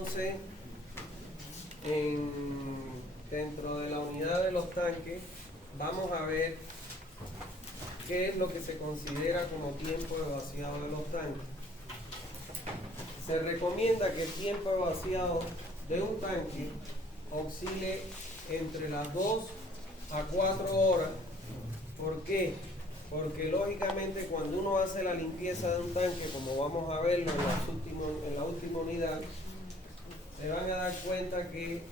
entonces dentro de la unidad de los tanques vamos a ver qué es lo que se considera como tiempo de vaciado de los tanques. Se recomienda que el tiempo de vaciado de un tanque oscile entre las 2 a 4 horas. ¿Por qué? Porque lógicamente cuando uno hace la limpieza de un tanque, como vamos a verlo en la última unidad, se van a dar cuenta que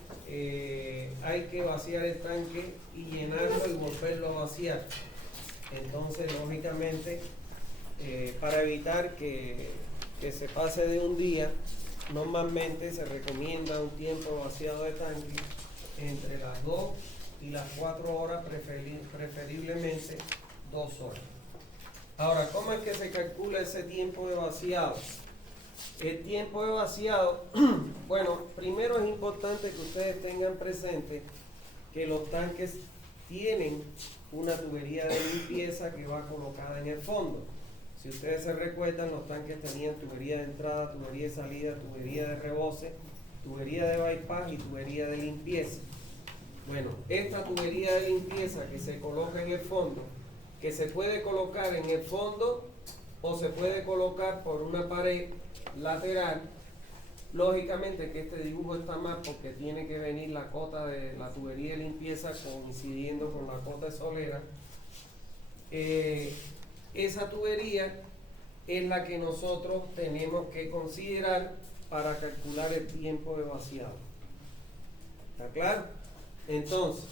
hay que vaciar el tanque y llenarlo y volverlo a vaciar. Entonces, lógicamente, para evitar que se pase de un día, normalmente se recomienda un tiempo de vaciado de tanque entre las 2 y las 4 horas, preferiblemente 2 horas. Ahora, ¿cómo es que se calcula ese tiempo de vaciado? El tiempo de vaciado, bueno, primero es importante que ustedes tengan presente que los tanques tienen una tubería de limpieza que va colocada en el fondo. Si ustedes se recuerdan, los tanques tenían tubería de entrada, tubería de salida, tubería de rebose, tubería de bypass y tubería de limpieza. Bueno, esta tubería de limpieza que se coloca en el fondo, que se puede colocar en el fondo o se puede colocar por una pared lateral. Lógicamente que este dibujo está mal porque tiene que venir la cota de la tubería de limpieza coincidiendo con la cota de solera. Esa tubería es la que nosotros tenemos que considerar para calcular el tiempo de vaciado. ¿Está claro? Entonces,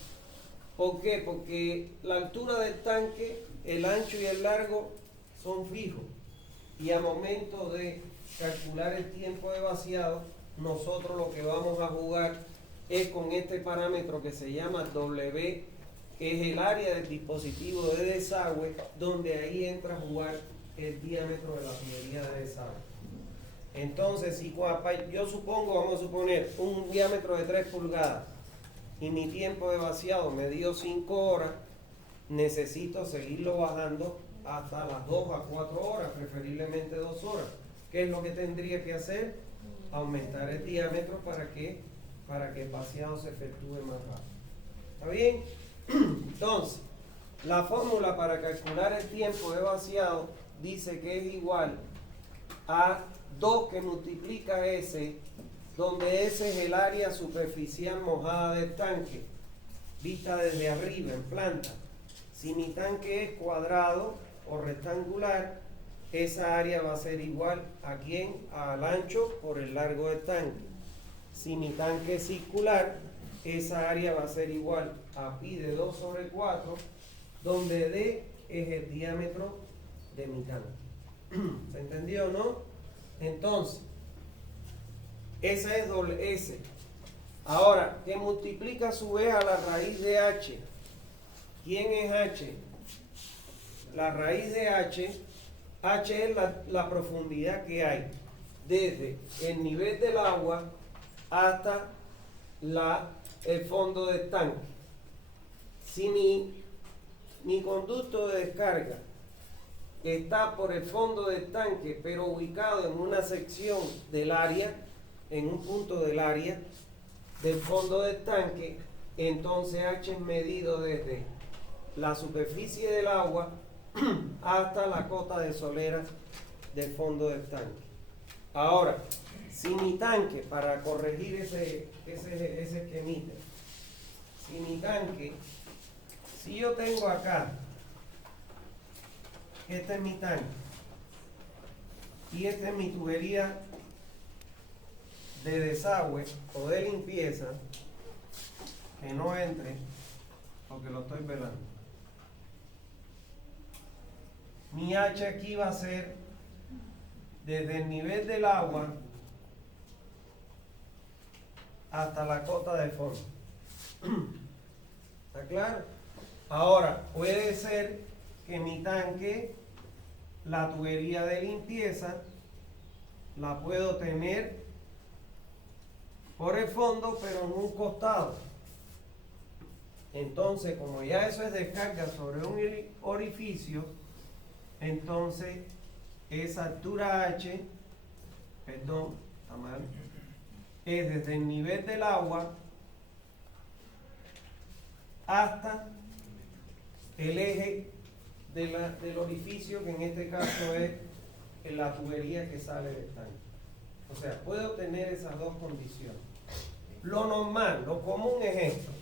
¿por qué? Porque la altura del tanque, el ancho y el largo son fijos. Y a momento de calcular el tiempo de vaciado, nosotros lo que vamos a jugar es con este parámetro que se llama W, que es el área del dispositivo de desagüe, donde ahí entra a jugar el diámetro de la tubería de desagüe. Entonces, si yo supongo, vamos a suponer, un diámetro de 3 pulgadas y mi tiempo de vaciado me dio 5 horas, necesito seguirlo bajando hasta las 2 a 4 horas, preferiblemente 2 horas. ¿Qué es lo que tendría que hacer? Aumentar el diámetro para que el vaciado se efectúe más rápido. ¿Está bien? Entonces, la fórmula para calcular el tiempo de vaciado dice que es igual a 2 que multiplica S, donde S es el área superficial mojada del tanque, vista desde arriba en planta. Si mi tanque es cuadrado o rectangular, esa área va a ser igual a ¿quién? Al ancho por el largo del tanque. Si mi tanque es circular, esa área va a ser igual a pi de 2 sobre 4, donde D es el diámetro de mi tanque. ¿Se entendió, no? Entonces, esa es doble S. Ahora, que multiplica a su vez a la raíz de H. ¿Quién es H? La raíz de H es la profundidad que hay desde el nivel del agua hasta el fondo del tanque. Si mi conducto de descarga está por el fondo del tanque, pero ubicado en una sección del área, en un punto del área del fondo del tanque, entonces H es medido desde la superficie del agua hasta la cota de solera del fondo del tanque. Ahora, si mi tanque, para corregir ese esquemita, si yo tengo acá, este es mi tanque y esta es mi tubería de desagüe o de limpieza, que no entre porque lo estoy velando. Mi H aquí va a ser desde el nivel del agua hasta la cota de fondo. ¿Está claro? Ahora, puede ser que mi tanque, la tubería de limpieza, la puedo tener por el fondo, pero en un costado. Entonces, como ya eso es descarga sobre un orificio, entonces esa altura H, perdón, está mal, es desde el nivel del agua hasta el eje del orificio, que en este caso es la tubería que sale del tanque. O sea, puedo tener esas dos condiciones. Lo normal, lo común es esto.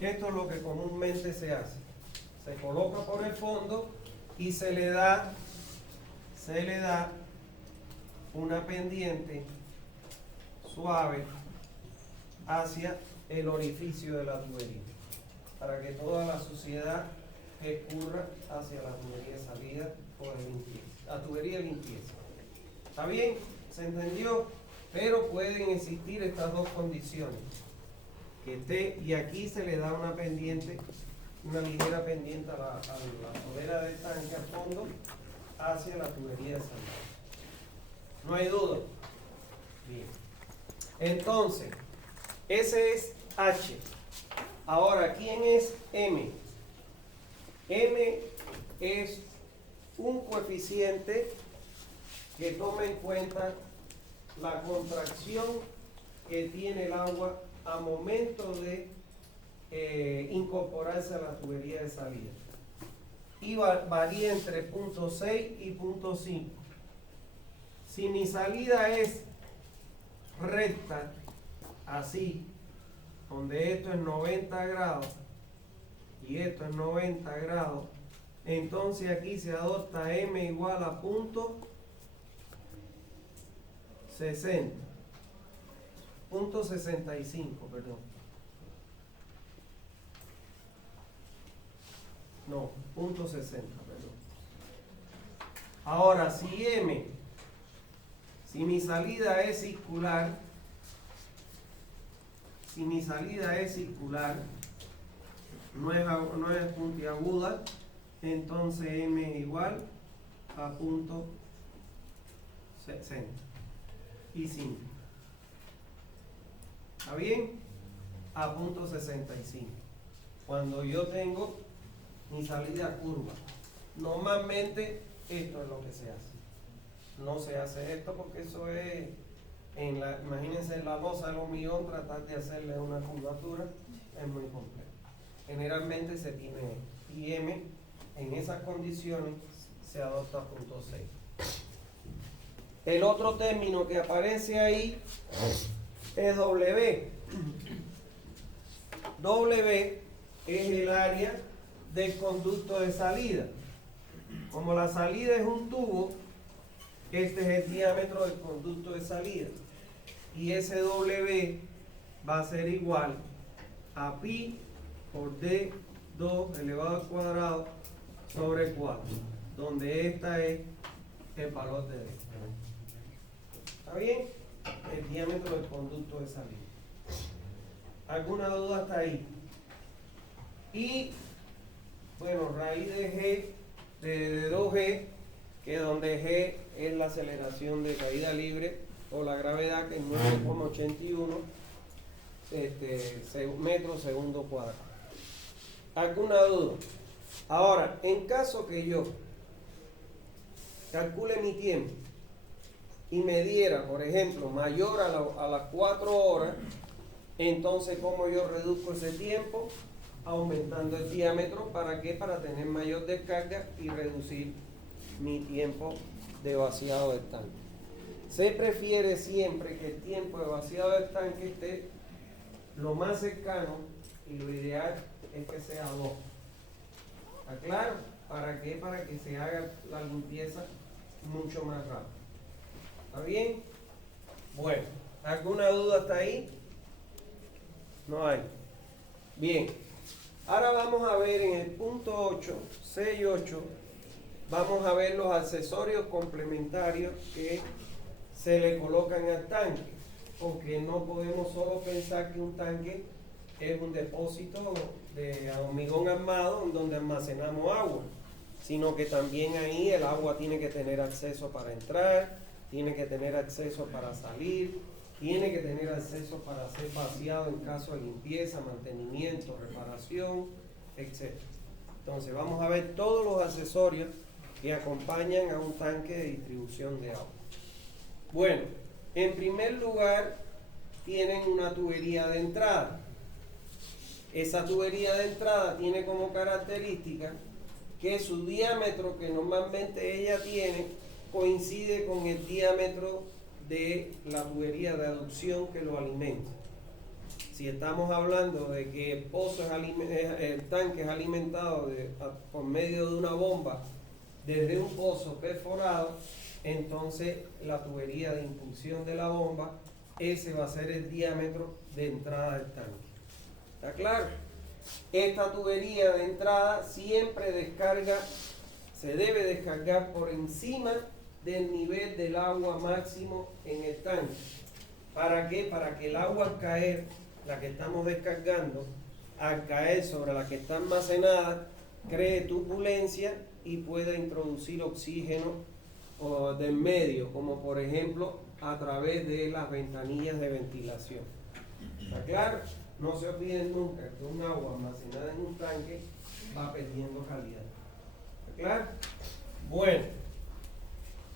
Esto es lo que comúnmente se hace. Se coloca por el fondo y se le da una pendiente suave hacia el orificio de la tubería, para que toda la suciedad escurra hacia la tubería de salida o de limpieza, la tubería de limpieza. ¿Está bien? ¿Se entendió? Pero pueden existir estas dos condiciones. Que esté, y aquí se le da una pendiente, una ligera pendiente a la tobera del tanque al fondo hacia la tubería de salida. ¿No hay duda? Bien. Entonces, ese es H. Ahora, ¿quién es M? M es un coeficiente que toma en cuenta la contracción que tiene el agua a momento de incorporarse a la tubería de salida. Y varía entre 0.6 y 0.5. Si mi salida es recta, así, donde esto es 90 grados y esto es 90 grados, entonces aquí se adopta M igual a 0.60, 0.65, perdón. No, 0.60, perdón. Ahora, si mi salida es circular, no es puntiaguda, entonces M es igual a 0.60 y 5. ¿Está bien? A 0.65. Cuando yo tengo mi salida curva. Normalmente esto es lo que se hace. No se hace esto porque eso es, imagínense en la losa del hormigón, tratar de hacerle una curvatura es muy complejo. Generalmente se tiene esto. Y M en esas condiciones se adopta 0.6. El otro término que aparece ahí es W. W es el área del conducto de salida. Como la salida es un tubo, este es el diámetro del conducto de salida. Y ese W va a ser igual a pi por D2 elevado al cuadrado sobre 4, donde esta es el valor de D. ¿Está bien? El diámetro del conducto de salida. ¿Alguna duda hasta ahí? Y, bueno, raíz de G, de 2G, que donde G es la aceleración de caída libre o la gravedad, que es 9,81 metros segundo cuadrado. ¿Alguna duda? Ahora, en caso que yo calcule mi tiempo y me diera, por ejemplo, mayor a las 4 horas, entonces, ¿cómo yo reduzco ese tiempo? Aumentando el diámetro. ¿Para qué? Para tener mayor descarga y reducir mi tiempo de vaciado del tanque. Se prefiere siempre que el tiempo de vaciado del tanque esté lo más cercano, y lo ideal es que sea 2. ¿Está claro? ¿Para qué? Para que se haga la limpieza mucho más rápido. ¿Está bien? Bueno, ¿alguna duda hasta ahí? No hay. Bien. Ahora vamos a ver en el punto 8, 6.8, vamos a ver los accesorios complementarios que se le colocan al tanque, porque no podemos solo pensar que un tanque es un depósito de hormigón armado en donde almacenamos agua, sino que también ahí el agua tiene que tener acceso para entrar, tiene que tener acceso para salir, tiene que tener acceso para ser vaciado en caso de limpieza, mantenimiento, reparación, etc. Entonces vamos a ver todos los accesorios que acompañan a un tanque de distribución de agua. Bueno, en primer lugar, tienen una tubería de entrada. Esa tubería de entrada tiene como característica que su diámetro, que normalmente ella tiene, coincide con el diámetro de la tubería de aducción que lo alimenta. Si estamos hablando de que el tanque es alimentado por medio de una bomba desde un pozo perforado, entonces la tubería de impulsión de la bomba, ese va a ser el diámetro de entrada del tanque. ¿Está claro? Esta tubería de entrada siempre se debe descargar por encima del nivel del agua máximo en el tanque. ¿Para qué? Para que el agua al caer, la que estamos descargando, al caer sobre la que está almacenada, cree turbulencia y pueda introducir oxígeno del medio, como por ejemplo a través de las ventanillas de ventilación. ¿Está claro? No se olviden nunca que un agua almacenada en un tanque va perdiendo calidad. ¿Está claro? Bueno,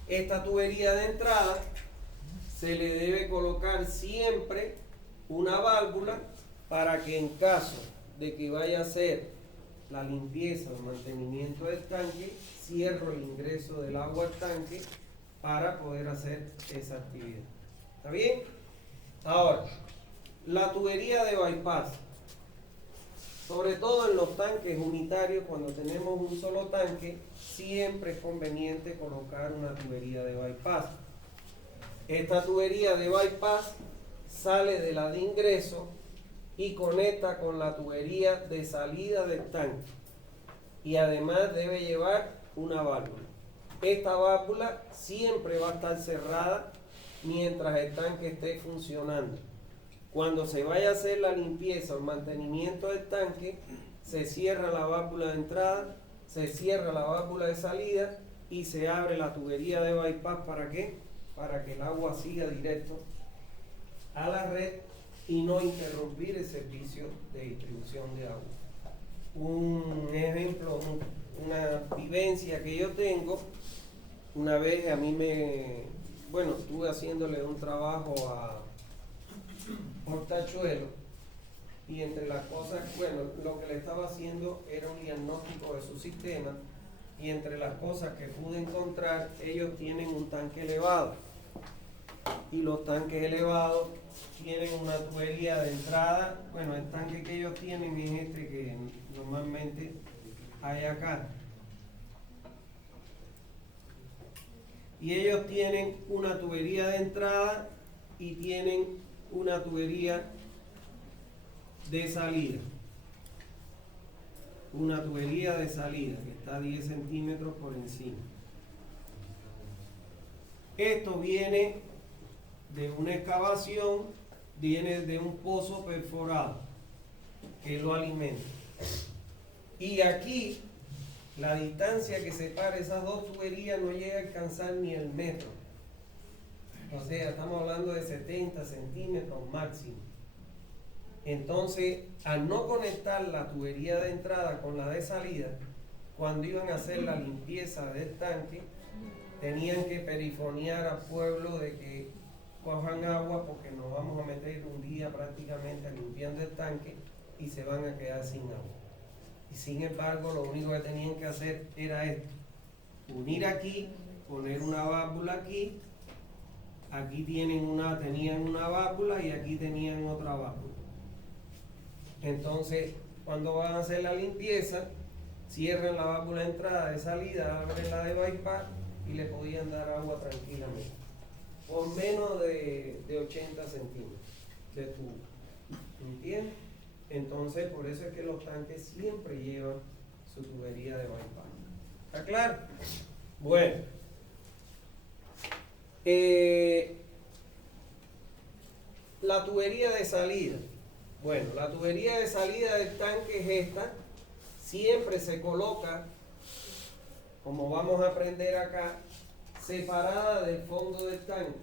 esta tubería de entrada se le debe colocar siempre una válvula para que en caso de que vaya a hacer la limpieza o mantenimiento del tanque, cierro el ingreso del agua al tanque para poder hacer esa actividad. ¿Está bien? Ahora, la tubería de bypass, sobre todo en los tanques unitarios, cuando tenemos un solo tanque, siempre es conveniente colocar una tubería de bypass. Esta tubería de bypass sale de la de ingreso y conecta con la tubería de salida del tanque, y además debe llevar una válvula. Esta válvula siempre va a estar cerrada mientras el tanque esté funcionando. Cuando se vaya a hacer la limpieza o mantenimiento del tanque, se cierra la válvula de entrada, se cierra la válvula de salida y se abre la tubería de bypass. ¿Para qué? Para que el agua siga directo a la red y no interrumpir el servicio de distribución de agua. Un ejemplo, una vivencia que yo tengo, una vez estuve haciéndole un trabajo a Portachuelo, y entre las cosas, lo que le estaba haciendo era un diagnóstico de su sistema, y entre las cosas que pude encontrar, ellos tienen un tanque elevado, y los tanques elevados tienen una tubería de entrada. El tanque que ellos tienen es este que normalmente hay acá, y ellos tienen una tubería de entrada y tienen una tubería de salida, que está 10 centímetros por encima. Esto viene de una excavación, viene de un pozo perforado que lo alimenta, y aquí la distancia que separa esas dos tuberías no llega a alcanzar ni el metro. O sea, estamos hablando de 70 centímetros máximo. Entonces, al no conectar la tubería de entrada con la de salida, cuando iban a hacer la limpieza del tanque, tenían que perifonear al pueblo de que cojan agua, porque nos vamos a meter un día prácticamente limpiando el tanque y se van a quedar sin agua. Y sin embargo, lo único que tenían que hacer era esto: unir aquí, poner una válvula aquí. Aquí tenían una válvula y aquí tenían otra válvula. Entonces, cuando van a hacer la limpieza, cierran la válvula de entrada, de salida, abren la de bypass y le podían dar agua tranquilamente, por menos de 80 centímetros de tubo. ¿Entiendes? Entonces, por eso es que los tanques siempre llevan su tubería de bypass. ¿Está claro? Bueno. La tubería de salida. La tubería de salida del tanque es esta. Siempre se coloca, como vamos a aprender acá, separada del fondo del tanque.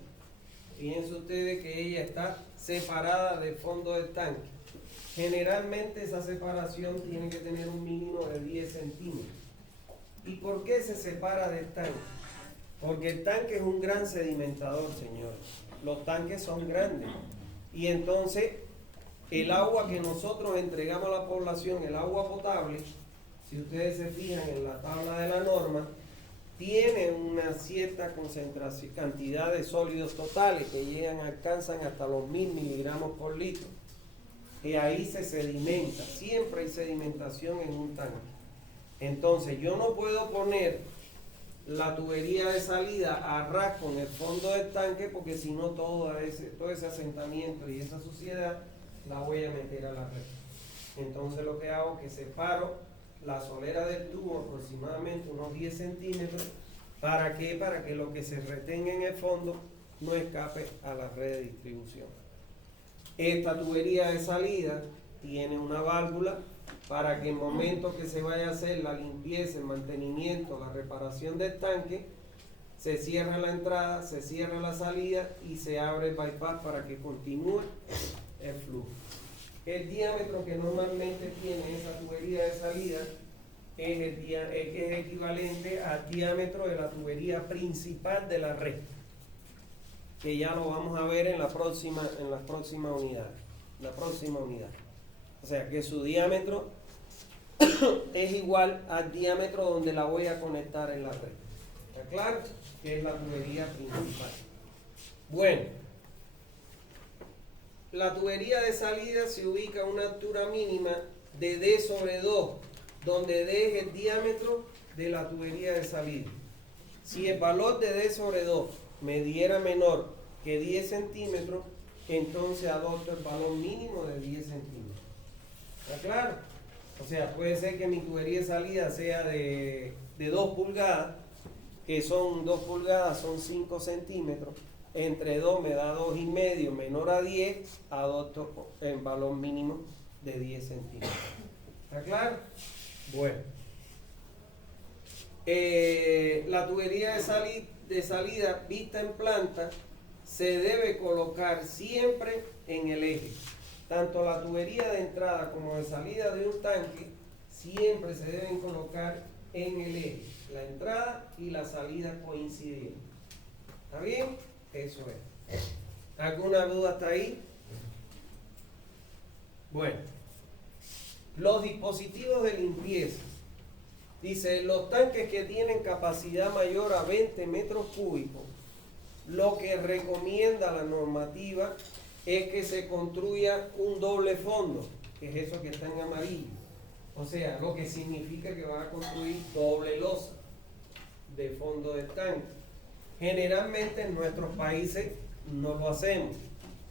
Fíjense ustedes que ella está separada del fondo del tanque. Generalmente esa separación tiene que tener un mínimo de 10 centímetros. ¿Y por qué se separa del tanque? Porque el tanque es un gran sedimentador, señores. Los tanques son grandes. Y entonces, el agua que nosotros entregamos a la población, el agua potable, si ustedes se fijan en la tabla de la norma, tiene una cierta concentración, cantidad de sólidos totales que alcanzan hasta los 1000 miligramos por litro. Y ahí se sedimenta, siempre hay sedimentación en un tanque. Entonces yo no puedo poner la tubería de salida a ras con el fondo del tanque, porque si no todo ese asentamiento y esa suciedad la voy a meter a la red. Entonces lo que hago es que separo la solera del tubo aproximadamente unos 10 centímetros. ¿Para qué? Para que lo que se retenga en el fondo no escape a la red de distribución. Esta tubería de salida tiene una válvula para que en el momento que se vaya a hacer la limpieza, el mantenimiento, la reparación del tanque, se cierra la entrada, se cierra la salida y se abre el bypass para que continúe el flujo. El diámetro que normalmente tiene esa tubería de salida es equivalente al diámetro de la tubería principal de la red, que ya lo vamos a ver en la próxima unidad. O sea que su diámetro es igual al diámetro donde la voy a conectar en la red. ¿Está claro? Que es la tubería principal. Bueno, la tubería de salida se ubica a una altura mínima de D sobre 2, donde D es el diámetro de la tubería de salida. Si el valor de D sobre 2 me diera menor que 10 centímetros, entonces adopto el valor mínimo de 10 centímetros. ¿Está claro? O sea, puede ser que mi tubería de salida sea de 2 pulgadas, que son 2 pulgadas, son 5 centímetros. Entre 2 me da 2,5, menor a 10, adopto el valor mínimo de 10 centímetros. ¿Está claro? Bueno. La tubería de salida vista en planta se debe colocar siempre en el eje. Tanto la tubería de entrada como de salida de un tanque siempre se deben colocar en el eje. La entrada y la salida coinciden. ¿Está bien? Eso es. ¿Alguna duda hasta ahí? Bueno. Los dispositivos de limpieza. Dice, los tanques que tienen capacidad mayor a 20 metros cúbicos, lo que recomienda la normativa es que se construya un doble fondo, que es eso que está en amarillo. O sea, lo que significa que va a construir doble losa de fondo del tanque. Generalmente en nuestros países no lo hacemos,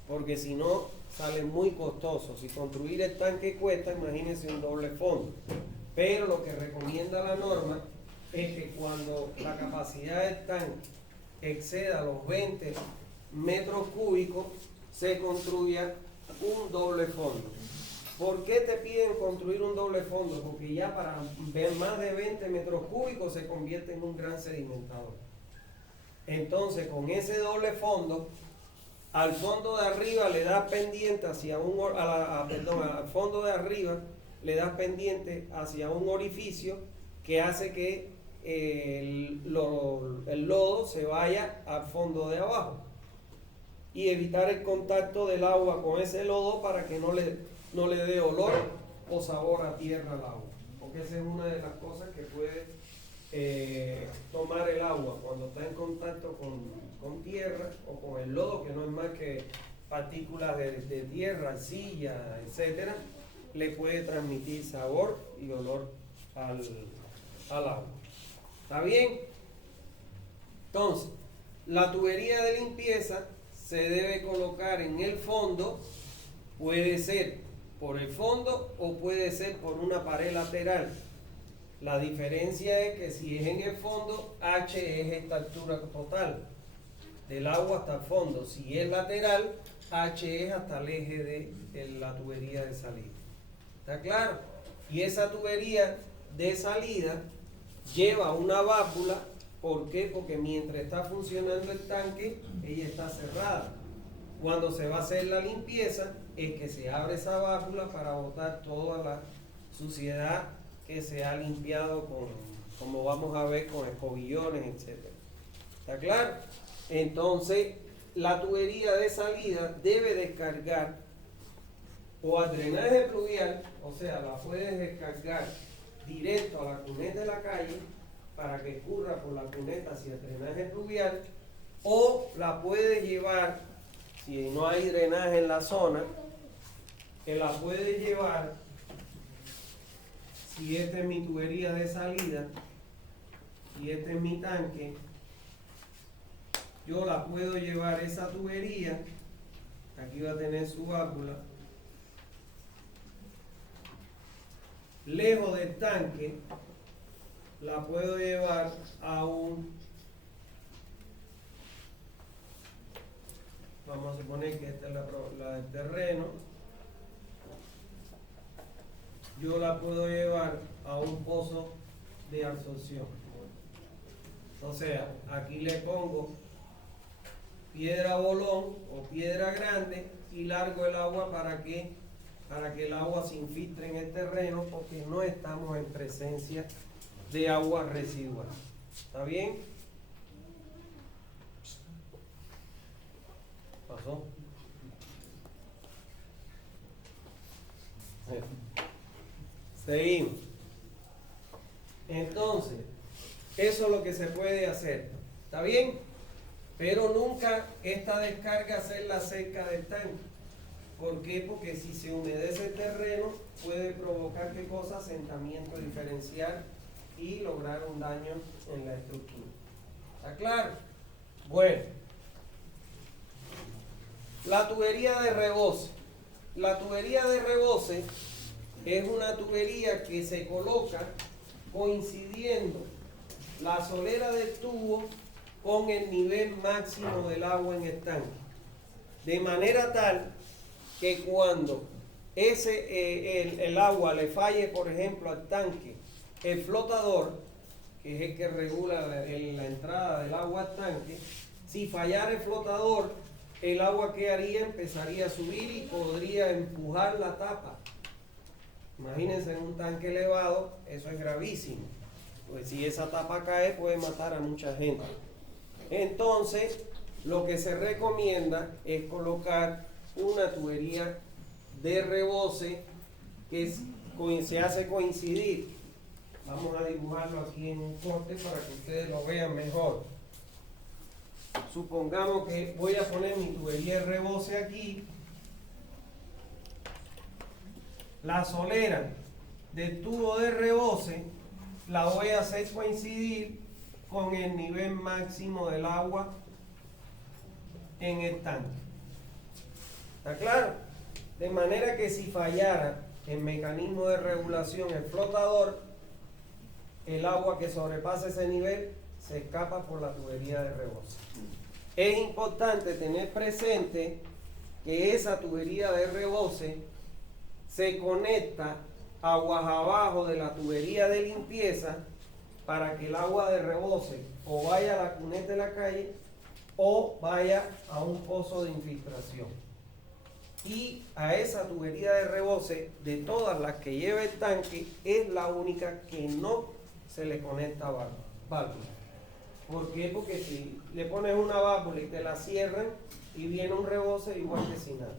porque si no sale muy costoso. Si construir el tanque cuesta, imagínense un doble fondo. Pero lo que recomienda la norma es que cuando la capacidad del tanque exceda los 20 metros cúbicos, se construya un doble fondo. ¿Por qué te piden construir un doble fondo? Porque ya para ver más de 20 metros cúbicos se convierte en un gran sedimentador. Entonces, con ese doble fondo, al fondo de arriba le das pendiente hacia al fondo de arriba le das pendiente hacia un orificio que hace que el lodo se vaya al fondo de abajo y evitar el contacto del agua con ese lodo para que no le dé olor o sabor a tierra al agua, porque esa es una de las cosas que puede tomar el agua cuando está en contacto con tierra o con el lodo, que no es más que partículas de tierra, arcilla, etcétera, le puede transmitir sabor y olor al agua. ¿Está bien? Entonces, la tubería de limpieza se debe colocar en el fondo, puede ser por el fondo o puede ser por una pared lateral. La diferencia es que si es en el fondo, H es esta altura total, del agua hasta el fondo. Si es lateral, H es hasta el eje de la tubería de salida. ¿Está claro? Y esa tubería de salida lleva una válvula. ¿Por qué? Porque mientras está funcionando el tanque, ella está cerrada. Cuando se va a hacer la limpieza, es que se abre esa válvula para botar toda la suciedad que se ha limpiado como vamos a ver con escobillones, etc. ¿Está claro? Entonces, la tubería de salida debe descargar o a drenaje pluvial, o sea, la puedes descargar directo a la cuneta de la calle para que escurra por la cuneta hacia el drenaje pluvial, o la puedes llevar, si no hay drenaje en la zona, que la puedes llevar, si esta es mi tubería de salida y este es mi tanque, yo la puedo llevar esa tubería, aquí va a tener su válvula, lejos del tanque, la puedo llevar a un, vamos a suponer que esta es la del terreno, yo la puedo llevar a un pozo de absorción. O sea, aquí le pongo piedra bolón o piedra grande y largo el agua para que el agua se infiltre en el terreno, porque no estamos en presencia de agua residual. ¿Está bien? ¿Pasó? Seguimos. Entonces, eso es lo que se puede hacer. ¿Está bien? Pero nunca esta descarga hacerla cerca del tanque. ¿Por qué? Porque si se humedece el terreno, puede provocar ¿qué cosa? Asentamiento diferencial y lograr un daño en la estructura. ¿Está claro? Bueno, la tubería de rebose. La tubería de rebose es una tubería que se coloca coincidiendo la solera del tubo con el nivel máximo del agua en el tanque. De manera tal que cuando el agua le falle, por ejemplo, al tanque, el flotador, que es el que regula la entrada del agua al tanque, si fallara el flotador, el agua que haría empezaría a subir y podría empujar la tapa. Imagínense en un tanque elevado, eso es gravísimo. Pues si esa tapa cae, puede matar a mucha gente. Entonces, lo que se recomienda es colocar una tubería de rebose que se hace coincidir. Vamos a dibujarlo aquí en un corte para que ustedes lo vean mejor. Supongamos que voy a poner mi tubería de rebose aquí. La solera del tubo de rebose la voy a hacer coincidir con el nivel máximo del agua en el tanque. ¿Está claro? De manera que si fallara el mecanismo de regulación, el flotador, el agua que sobrepasa ese nivel se escapa por la tubería de rebose. Es importante tener presente que esa tubería de rebose se conecta aguas abajo de la tubería de limpieza para que el agua de rebose o vaya a la cuneta de la calle o vaya a un pozo de infiltración. Y a esa tubería de rebose, de todas las que lleva el tanque, es la única que no se le conecta válvula. ¿Por qué? Porque si le pones una válvula y te la cierran y viene un rebose, igual que sin nada.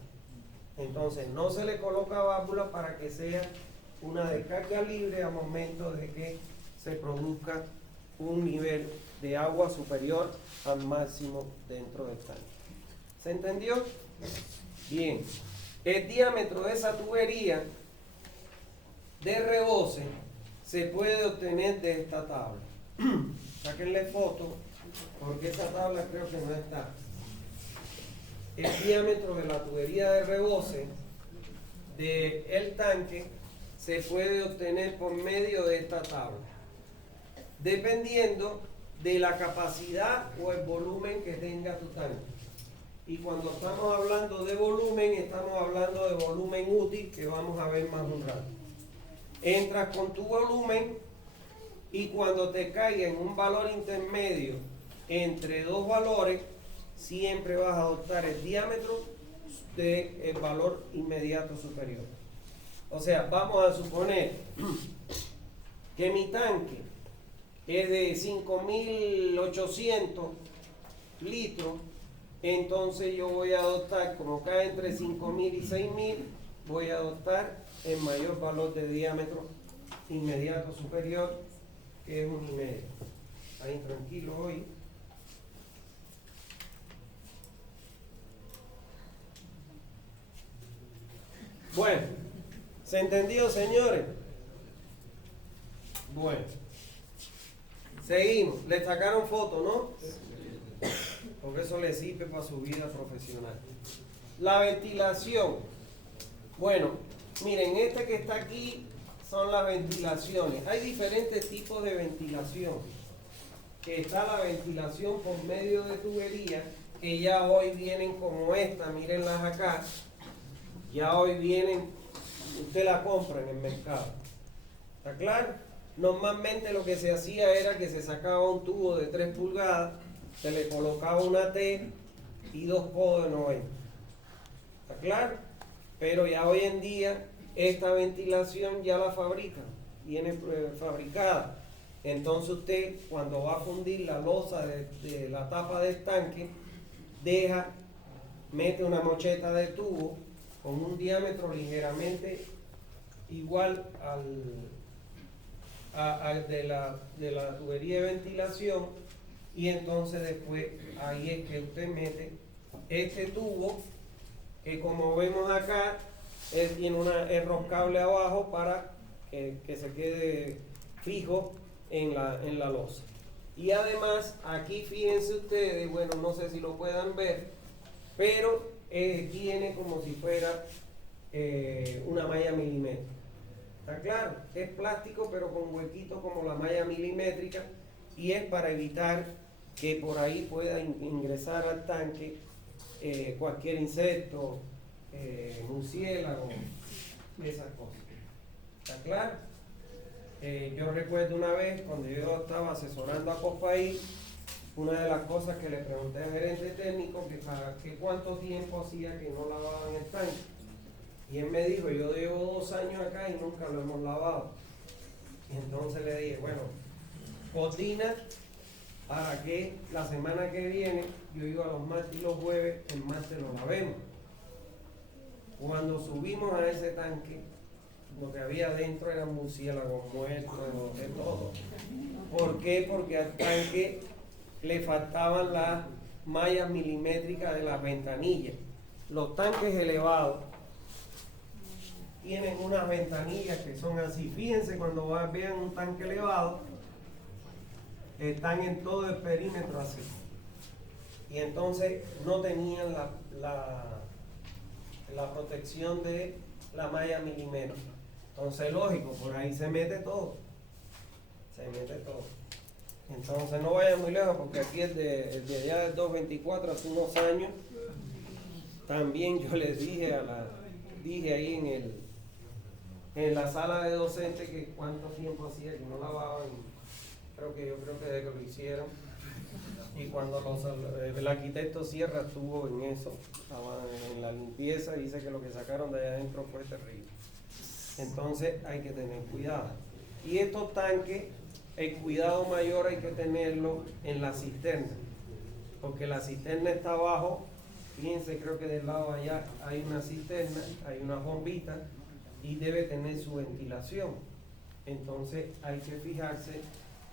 Entonces no se le coloca válvula para que sea una descarga libre a momento de que se produzca un nivel de agua superior al máximo dentro del tanque. ¿Se entendió? Bien. El diámetro de esa tubería de rebose se puede obtener de esta tabla. Sáquenle foto porque esa tabla creo que no está. El diámetro de la tubería de rebose del tanque se puede obtener por medio de esta tabla, dependiendo de la capacidad o el volumen que tenga tu tanque. Y cuando estamos hablando de volumen, estamos hablando de volumen útil, que vamos a ver más un rato. Entras con tu volumen y cuando te caiga en un valor intermedio entre dos valores, siempre vas a adoptar el diámetro del valor inmediato superior. O sea, vamos a suponer que mi tanque es de 5.800 litros, entonces yo voy a adoptar, como cae entre 5.000 y 6.000, voy a adoptar el mayor valor de diámetro inmediato superior, que es 1,5. Ahí tranquilo hoy. Bueno, ¿se entendió, señores? Bueno, seguimos. Le sacaron foto, ¿no? Porque eso le sirve para su vida profesional. La ventilación. Bueno, miren, este que está aquí son las ventilaciones. Hay diferentes tipos de ventilación. Que está la ventilación por medio de tubería, que ya hoy vienen como esta, mírenlas acá. Ya hoy vienen, usted la compra en el mercado. ¿Está claro? Normalmente lo que se hacía era que se sacaba un tubo de 3 pulgadas, se le colocaba una T y 2 codos de 90. ¿Está claro? Pero ya hoy en día esta ventilación ya la fabrican, viene fabricada. Entonces usted cuando va a fundir la losa de la tapa del tanque, mete una mocheta de tubo con un diámetro ligeramente igual al de la tubería de ventilación, y entonces después ahí es que usted mete este tubo que, como vemos acá, él tiene un enroscable abajo para que se quede fijo en la losa. Y además aquí fíjense ustedes, bueno, no sé si lo puedan ver, pero tiene como si fuera una malla milimétrica. ¿Está claro? Es plástico pero con huequito como la malla milimétrica, y es para evitar que por ahí pueda ingresar al tanque cualquier insecto, murciélago, esas cosas. ¿Está claro? Yo recuerdo una vez cuando yo estaba asesorando a Copaí, una de las cosas que le pregunté al gerente técnico, que cuánto tiempo hacía que no lavaban el tanque. Y él me dijo, yo llevo 2 años acá y nunca lo hemos lavado. Y entonces le dije, bueno, coordina para que la semana que viene, yo iba los martes y los jueves, el martes lo lavemos. Cuando subimos a ese tanque, lo que había dentro eran murciélagos muertos, de todo. ¿Por qué? Porque al tanque le faltaban las mallas milimétricas de las ventanillas. Los tanques elevados tienen unas ventanillas que son así. Fíjense, cuando vean un tanque elevado, están en todo el perímetro así. Y entonces no tenían la protección de la malla milimétrica. Entonces, lógico, por ahí se mete todo. Se mete todo. Entonces, no vayan muy lejos, porque aquí el de allá del 224, hace unos años, también yo les dije ahí en la sala de docentes que cuánto tiempo hacía que no lavaban. Yo creo que desde que lo hicieron. Y cuando el arquitecto Sierra estuvo en eso, estaba en la limpieza, y dice que lo que sacaron de allá adentro fue terrible. Entonces hay que tener cuidado. Y estos tanques, el cuidado mayor hay que tenerlo en la cisterna, porque la cisterna está abajo. Fíjense, creo que del lado allá hay una cisterna, hay una bombita, y debe tener su ventilación. Entonces hay que fijarse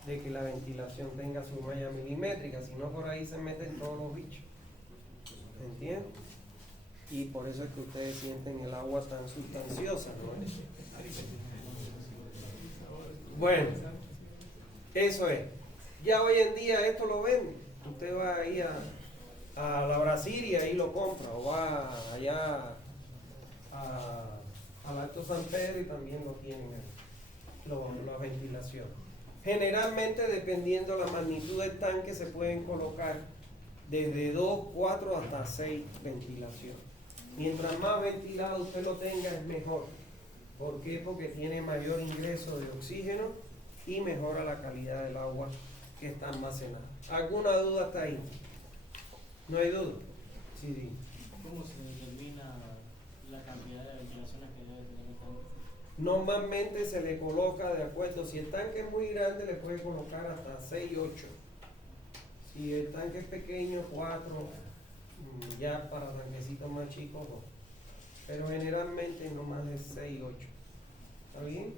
de que la ventilación tenga su malla milimétrica, si no por ahí se meten todos los bichos. ¿Entienden? Y por eso es que ustedes sienten el agua tan sustanciosa, ¿no? Bueno, eso es. Ya hoy en día esto lo venden. Usted va ahí a la Brasil y ahí lo compra, o va allá al Alto San Pedro y también lo tienen ahí, la ventilación. Generalmente, dependiendo la magnitud del tanque, se pueden colocar desde 2, 4 hasta 6 ventilaciones. Mientras más ventilado usted lo tenga, es mejor. ¿Por qué? Porque tiene mayor ingreso de oxígeno y mejora la calidad del agua que está almacenada. ¿Alguna duda hasta ahí? ¿No hay duda? Sí, sí. ¿Cómo se determina la cantidad de ventilaciones que debe tener el tanque? Normalmente se le coloca de acuerdo, si el tanque es muy grande le puede colocar hasta 6, 8. Si el tanque es pequeño, 4, ya para tanquecitos más chicos, 2. Pero generalmente no más de 6, 8. ¿Está bien?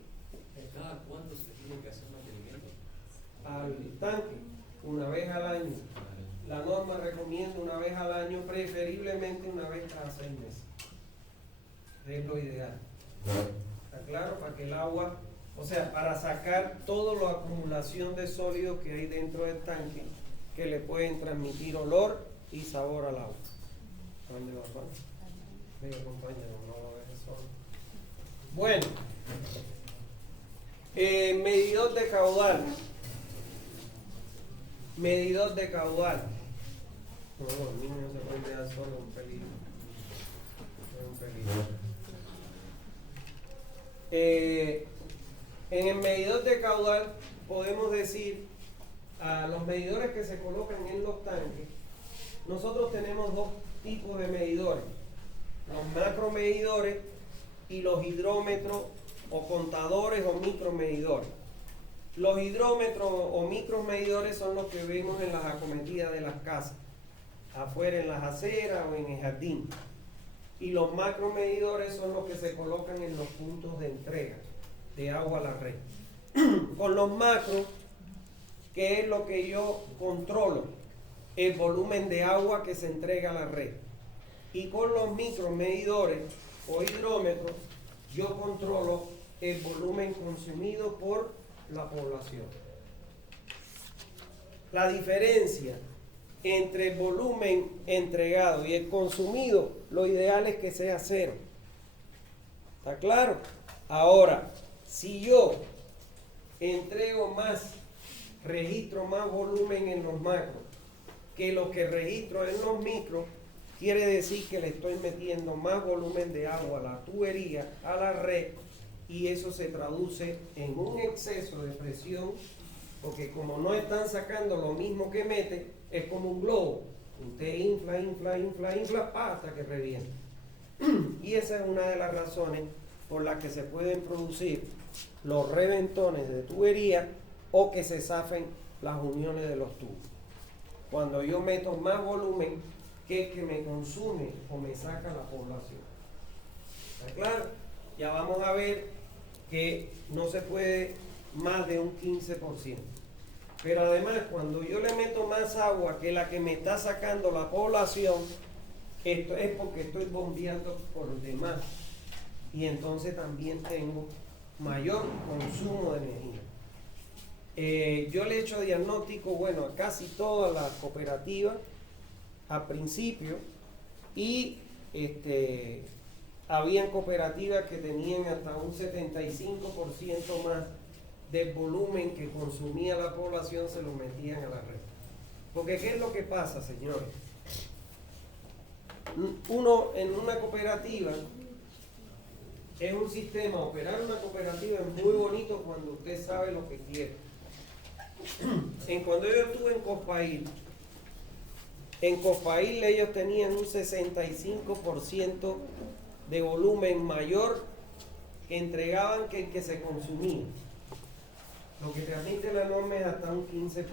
¿Cada cuánto se tiene que hacer mantenimiento? Al tanque, una vez al año. La norma recomienda una vez al año, preferiblemente una vez cada 6 meses. Es lo ideal. ¿Está claro? Para que el agua, o sea, para sacar toda la acumulación de sólidos que hay dentro del tanque, que le pueden transmitir olor y sabor al agua. ¿Dónde va, Juan? Venga, compañero, no lo dejes solo. Bueno, medidor de caudal. Medidor de caudal. No, el niño no se puede quedar solo, es un peligro. Es un peligro. En el medidor de caudal podemos decir a los medidores que se colocan en los tanques. Nosotros tenemos dos tipos de medidores: los macromedidores y los hidrómetros o contadores o micromedidores. Los hidrómetros o micromedidores son los que vemos en las acometidas de las casas, afuera en las aceras o en el jardín. Y los macromedidores son los que se colocan en los puntos de entrega de agua a la red. Con los macros, ¿qué es lo que yo controlo? El volumen de agua que se entrega a la red. Y con los micromedidores o hidrómetros, yo controlo el volumen consumido por la población. La diferencia entre el volumen entregado y el consumido, lo ideal es que sea 0. ¿Está claro? Ahora, si yo entrego más, registro más volumen en los macros que lo que registro en los micros, quiere decir que le estoy metiendo más volumen de agua a la tubería, a la red, y eso se traduce en un exceso de presión, porque como no están sacando lo mismo que mete, es como un globo. Usted infla, hasta que revienta. Y esa es una de las razones por las que se pueden producir los reventones de tubería o que se zafen las uniones de los tubos. Cuando yo meto más volumen que el que me consume o me saca la población. ¿Está claro? Ya vamos a ver que no se puede más de un 15%. Pero además, cuando yo le meto más agua que la que me está sacando la población, esto es porque estoy bombeando por demás. Y entonces también tengo mayor consumo de energía. Yo le he hecho diagnóstico, bueno, a casi todas las cooperativas al principio, y habían cooperativas que tenían hasta un 75% más del volumen que consumía la población, se lo metían a la red. Porque ¿qué es lo que pasa, señores? Uno en una cooperativa es un sistema, operar una cooperativa es muy bonito cuando usted sabe lo que quiere. Cuando yo estuve en Copail ellos tenían un 65% de volumen mayor que entregaban que el que se consumía. Lo que transmite la norma es hasta un 15%.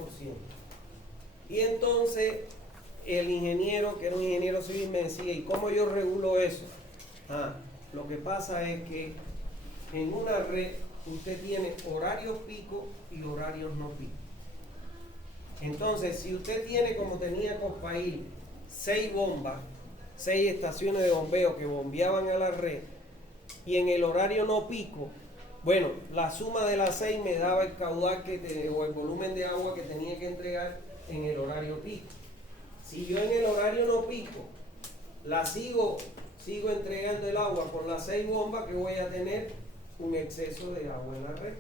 Y entonces el ingeniero, que era un ingeniero civil, me decía, ¿y cómo yo regulo eso? Lo que pasa es que en una red usted tiene horarios pico y horarios no pico. Entonces, si usted tiene, como tenía Copail, 6 bombas, 6 estaciones de bombeo que bombeaban a la red, y en el horario no pico, bueno, la suma de las 6 me daba el caudal o el volumen de agua que tenía que entregar en el horario pico. Si yo en el horario no pico sigo entregando el agua con las 6 bombas, que voy a tener un exceso de agua en la red.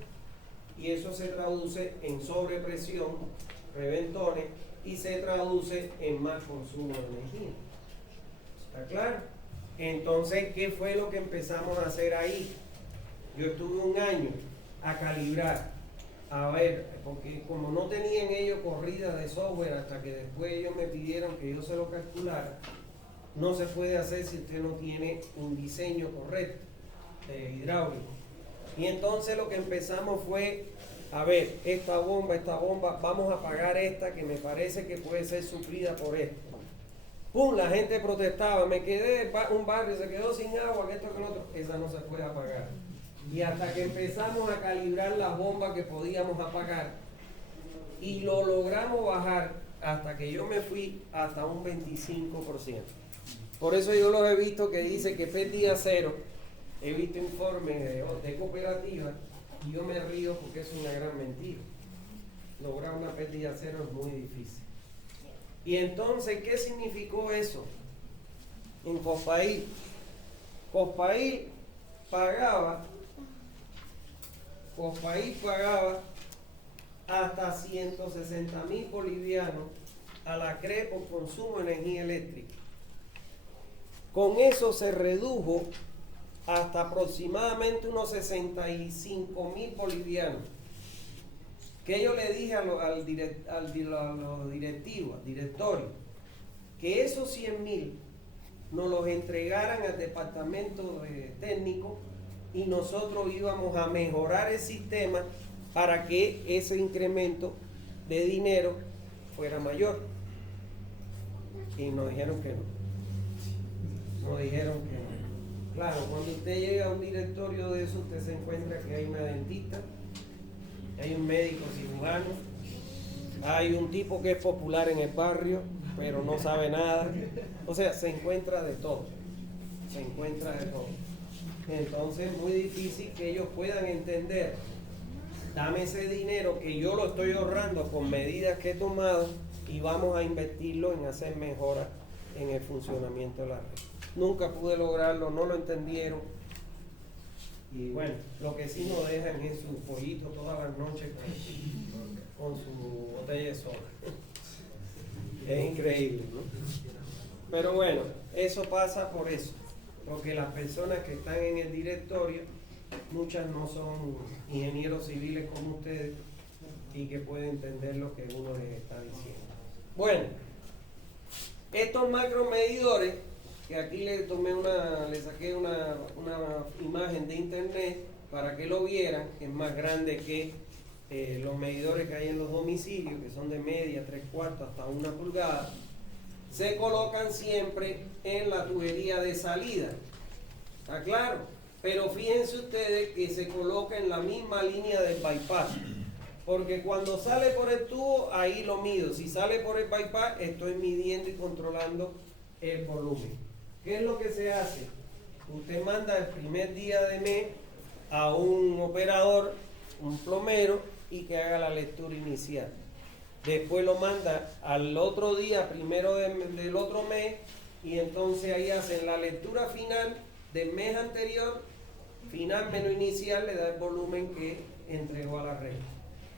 Y eso se traduce en sobrepresión, reventones, y se traduce en más consumo de energía. ¿Está claro? Entonces, ¿qué fue lo que empezamos a hacer ahí? Yo estuve un año a calibrar, a ver, porque como no tenían ellos corrida de software hasta que después ellos me pidieron que yo se lo calculara, no se puede hacer si usted no tiene un diseño correcto hidráulico. Y entonces lo que empezamos fue, a ver, esta bomba, vamos a pagar esta que me parece que puede ser suplida por esto. ¡Pum! La gente protestaba, me quedé, un barrio se quedó sin agua, que esto, que lo otro. Esa no se puede apagar. Y hasta que empezamos a calibrar las bombas que podíamos apagar, y lo logramos bajar hasta que yo me fui hasta un 25%. Por eso yo los he visto que dice que pérdida cero. He visto informes de cooperativas y yo me río porque es una gran mentira. Lograr una pérdida cero es muy difícil. Y entonces, ¿qué significó eso? En Cospail pagaba hasta 160.000 bolivianos a la CRE por consumo de energía eléctrica. Con eso se redujo hasta aproximadamente unos 65.000 bolivianos. Que yo le dije a los directivos, al directorio, que esos 100.000 nos los entregaran al departamento técnico y nosotros íbamos a mejorar el sistema para que ese incremento de dinero fuera mayor. Y nos dijeron que no. Nos dijeron que no. Claro, cuando usted llega a un directorio de eso, usted se encuentra que hay una dentista, hay un médico cirujano, hay un tipo que es popular en el barrio, pero no sabe nada. O sea, se encuentra de todo. Entonces es muy difícil que ellos puedan entender, dame ese dinero que yo lo estoy ahorrando con medidas que he tomado y vamos a invertirlo en hacer mejoras en el funcionamiento de la red. Nunca pude lograrlo, no lo entendieron. Y bueno, lo que sí nos dejan es su pollito todas las noches con su botella de soda. Es increíble, ¿no? Pero bueno, eso pasa por eso. Porque las personas que están en el directorio, muchas no son ingenieros civiles como ustedes y que pueden entender lo que uno les está diciendo. Bueno, estos macromedidores, que aquí le saqué una imagen de internet para que lo vieran, que es más grande que los medidores que hay en los domicilios, que son de media, 3/4 hasta 1 pulgada, se colocan siempre en la tubería de salida. ¿Está claro? Pero fíjense ustedes que se coloca en la misma línea del bypass. Porque cuando sale por el tubo, ahí lo mido. Si sale por el bypass, estoy midiendo y controlando el volumen. ¿Qué es lo que se hace? Usted manda el primer día de mes a un operador, un plomero, y que haga la lectura inicial. Después lo manda al otro día, primero del otro mes, y entonces ahí hacen la lectura final del mes anterior, final menos inicial, le da el volumen que entregó a la red.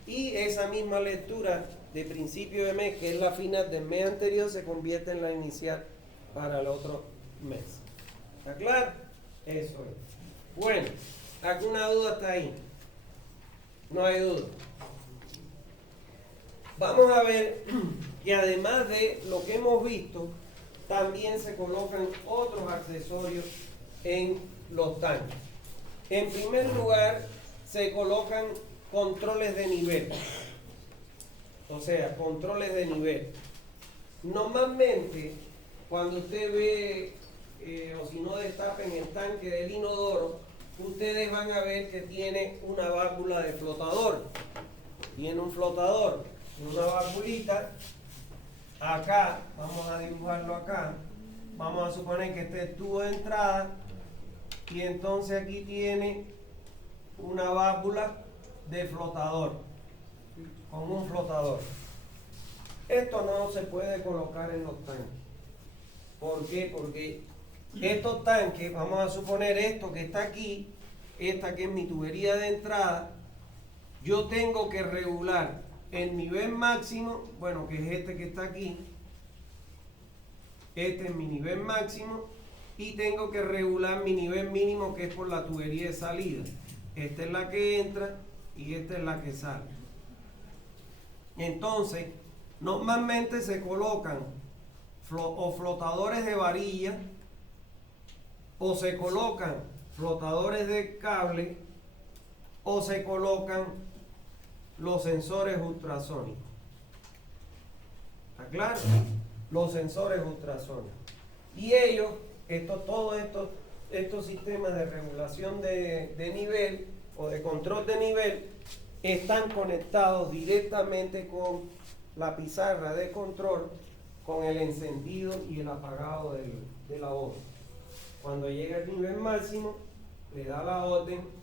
Y esa misma lectura de principio de mes, que es la final del mes anterior, se convierte en la inicial para el otro mes. ¿Está claro? Eso es. Bueno, ¿alguna duda hasta ahí? No hay duda. Vamos a ver que además de lo que hemos visto, también se colocan otros accesorios en los tanques. En primer lugar, se colocan controles de nivel. O sea, controles de nivel. Normalmente, cuando usted ve, o si no destapen el tanque del inodoro, ustedes van a ver que tiene una válvula de flotador. Tiene un flotador, una válvulita. Acá, vamos a dibujarlo acá. Vamos a suponer que este es el tubo de entrada. Y entonces aquí tiene una válvula de flotador, con un flotador. Esto no se puede colocar en los tanques. ¿Por qué? Porque estos tanques, vamos a suponer esto que está aquí, esta que es mi tubería de entrada, yo tengo que regular el nivel máximo, bueno, que es este que está aquí, este es mi nivel máximo, y tengo que regular mi nivel mínimo, que es por la tubería de salida. Esta es la que entra y esta es la que sale. Entonces, normalmente se colocan o flotadores de varilla, o se colocan flotadores de cable, o se colocan los sensores ultrasónicos. ¿Está claro? Los sensores ultrasónicos. Y ellos, todos estos sistemas de regulación de nivel o de control de nivel están conectados directamente con la pizarra de control, con el encendido y el apagado de la bomba. Cuando llega al nivel máximo, le da la orden,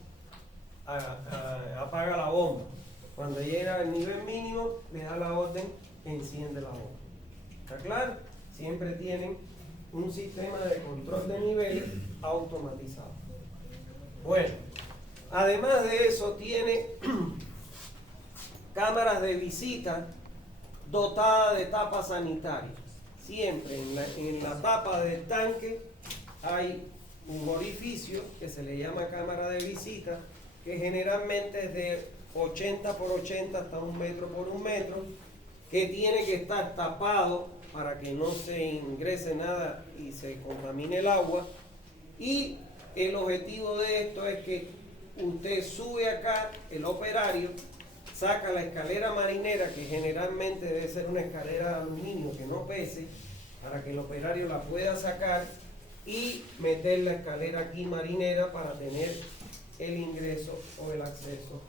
apaga la bomba. Cuando llega al nivel mínimo, le da la orden, enciende la bomba. ¿Está claro? Siempre tienen un sistema de control de niveles automatizado. Bueno, además de eso tiene cámaras de visita dotadas de tapas sanitarias. Siempre en la tapa del tanque hay un orificio que se le llama cámara de visita, que generalmente es de 80 por 80 hasta 1 metro por 1 metro, que tiene que estar tapado para que no se ingrese nada y se contamine el agua. Y el objetivo de esto es que usted sube acá, el operario saca la escalera marinera, que generalmente debe ser una escalera de aluminio que no pese, para que el operario la pueda sacar y meter la escalera aquí marinera para tener el ingreso o el acceso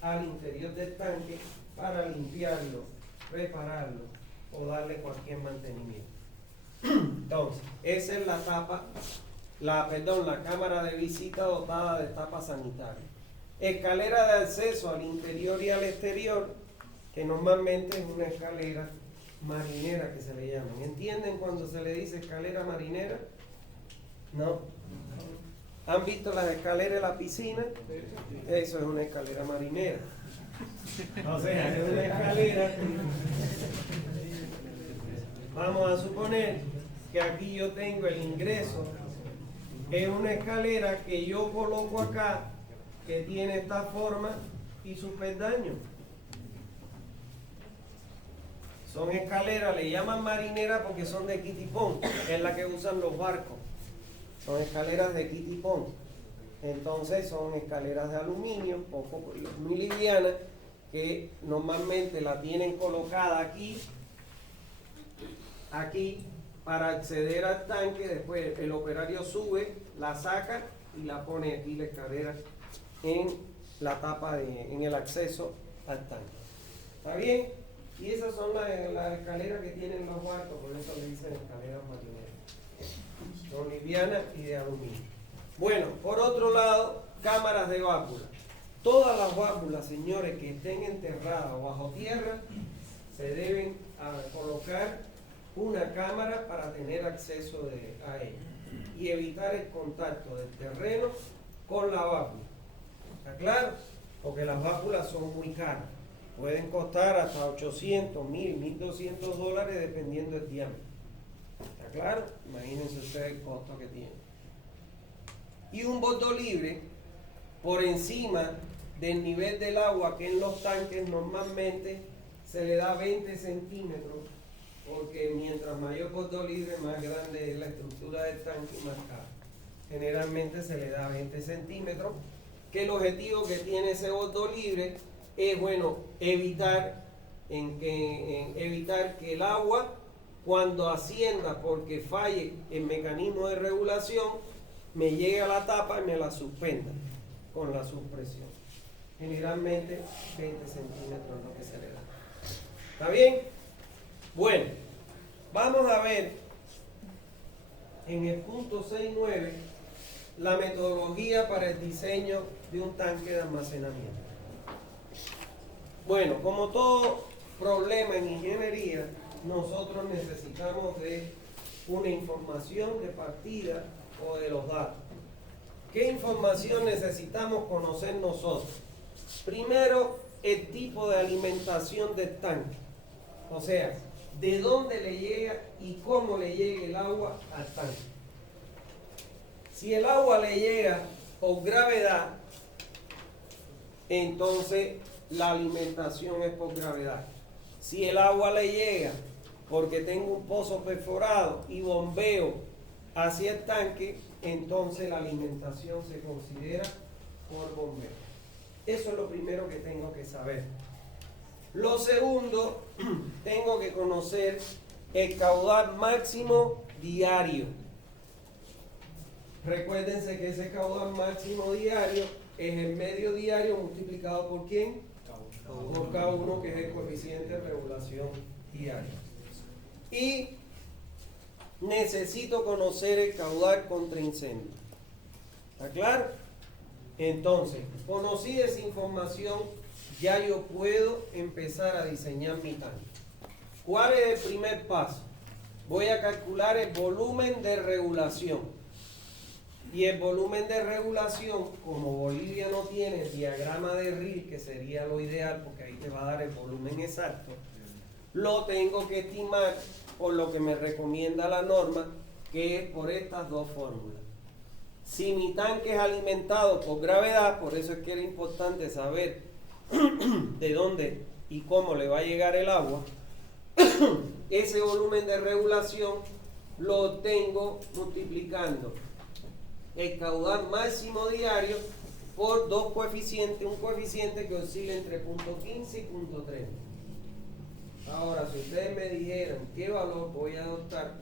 al interior del tanque para limpiarlo, repararlo o darle cualquier mantenimiento. Entonces, esa es la la cámara de visita dotada de tapa sanitaria. Escalera de acceso al interior y al exterior, que normalmente es una escalera marinera que se le llama. ¿Entienden cuando se le dice escalera marinera? ¿No? ¿Han visto las escaleras de la piscina? Eso es una escalera marinera. O sea, es una escalera. Vamos a suponer que aquí yo tengo el ingreso. Es una escalera que yo coloco acá, que tiene esta forma y sus peldaños. Son escaleras, le llaman marineras porque son de quitipón, es la que usan los barcos. Son escaleras de quitipón. Entonces son escaleras de aluminio, muy livianas, que normalmente la tienen colocada aquí, para acceder al tanque. Después el operario sube, la saca y la pone aquí la escalera en la tapa en el acceso al tanque. ¿Está bien? Y esas son las escaleras que tienen los barcos, por eso le dicen escaleras marineras. Son livianas y de aluminio. Bueno, por otro lado, cámaras de válvulas. Todas las válvulas, señores, que estén enterradas o bajo tierra, se deben colocar una cámara para tener acceso a ella y evitar el contacto del terreno con la válvula. ¿Está claro? Porque las válvulas son muy caras. Pueden costar hasta 800, 1000, 1200 dólares dependiendo del diámetro. ¿Está claro? Imagínense ustedes el costo que tiene. Y un bordo libre por encima del nivel del agua, que en los tanques normalmente se le da 20 centímetros, porque mientras mayor bordo libre, más grande es la estructura del tanque y más caro. Generalmente se le da 20 centímetros, que el objetivo que tiene ese bordo libre es, bueno, evitar que el agua, cuando ascienda porque falle el mecanismo de regulación, me llegue a la tapa y me la suspenda con la suspresión. Generalmente 20 centímetros es lo que se le da. ¿Está bien? Bueno, vamos a ver en el punto 6.9 la metodología para el diseño de un tanque de almacenamiento. Bueno, como todo problema en ingeniería, nosotros necesitamos de una información de partida o de los datos. ¿Qué información necesitamos conocer nosotros? Primero, el tipo de alimentación del tanque. O sea, de dónde le llega y cómo le llega el agua al tanque. Si el agua le llega por gravedad, entonces la alimentación es por gravedad. Si el agua le llega porque tengo un pozo perforado y bombeo hacia el tanque, entonces la alimentación se considera por bombeo. Eso es lo primero que tengo que saber. Lo segundo, tengo que conocer el caudal máximo diario. Recuérdense que ese caudal máximo diario es el medio diario multiplicado por ¿quién? Por K1, que es el coeficiente de regulación diaria. Y necesito conocer el caudal contra incendio. ¿Está claro? Entonces, conocí esa información, ya yo puedo empezar a diseñar mi tanque. ¿Cuál es el primer paso? Voy a calcular el volumen de regulación. Y el volumen de regulación, como Bolivia no tiene el diagrama de RIL, que sería lo ideal porque ahí te va a dar el volumen exacto, lo tengo que estimar por lo que me recomienda la norma, que es por estas dos fórmulas. Si mi tanque es alimentado por gravedad, por eso es que era importante saber de dónde y cómo le va a llegar el agua, ese volumen de regulación lo tengo multiplicando el caudal máximo diario por dos coeficientes, un coeficiente que oscila entre 0.15 y 0.30. Ahora, si ustedes me dijeran qué valor voy a adoptar,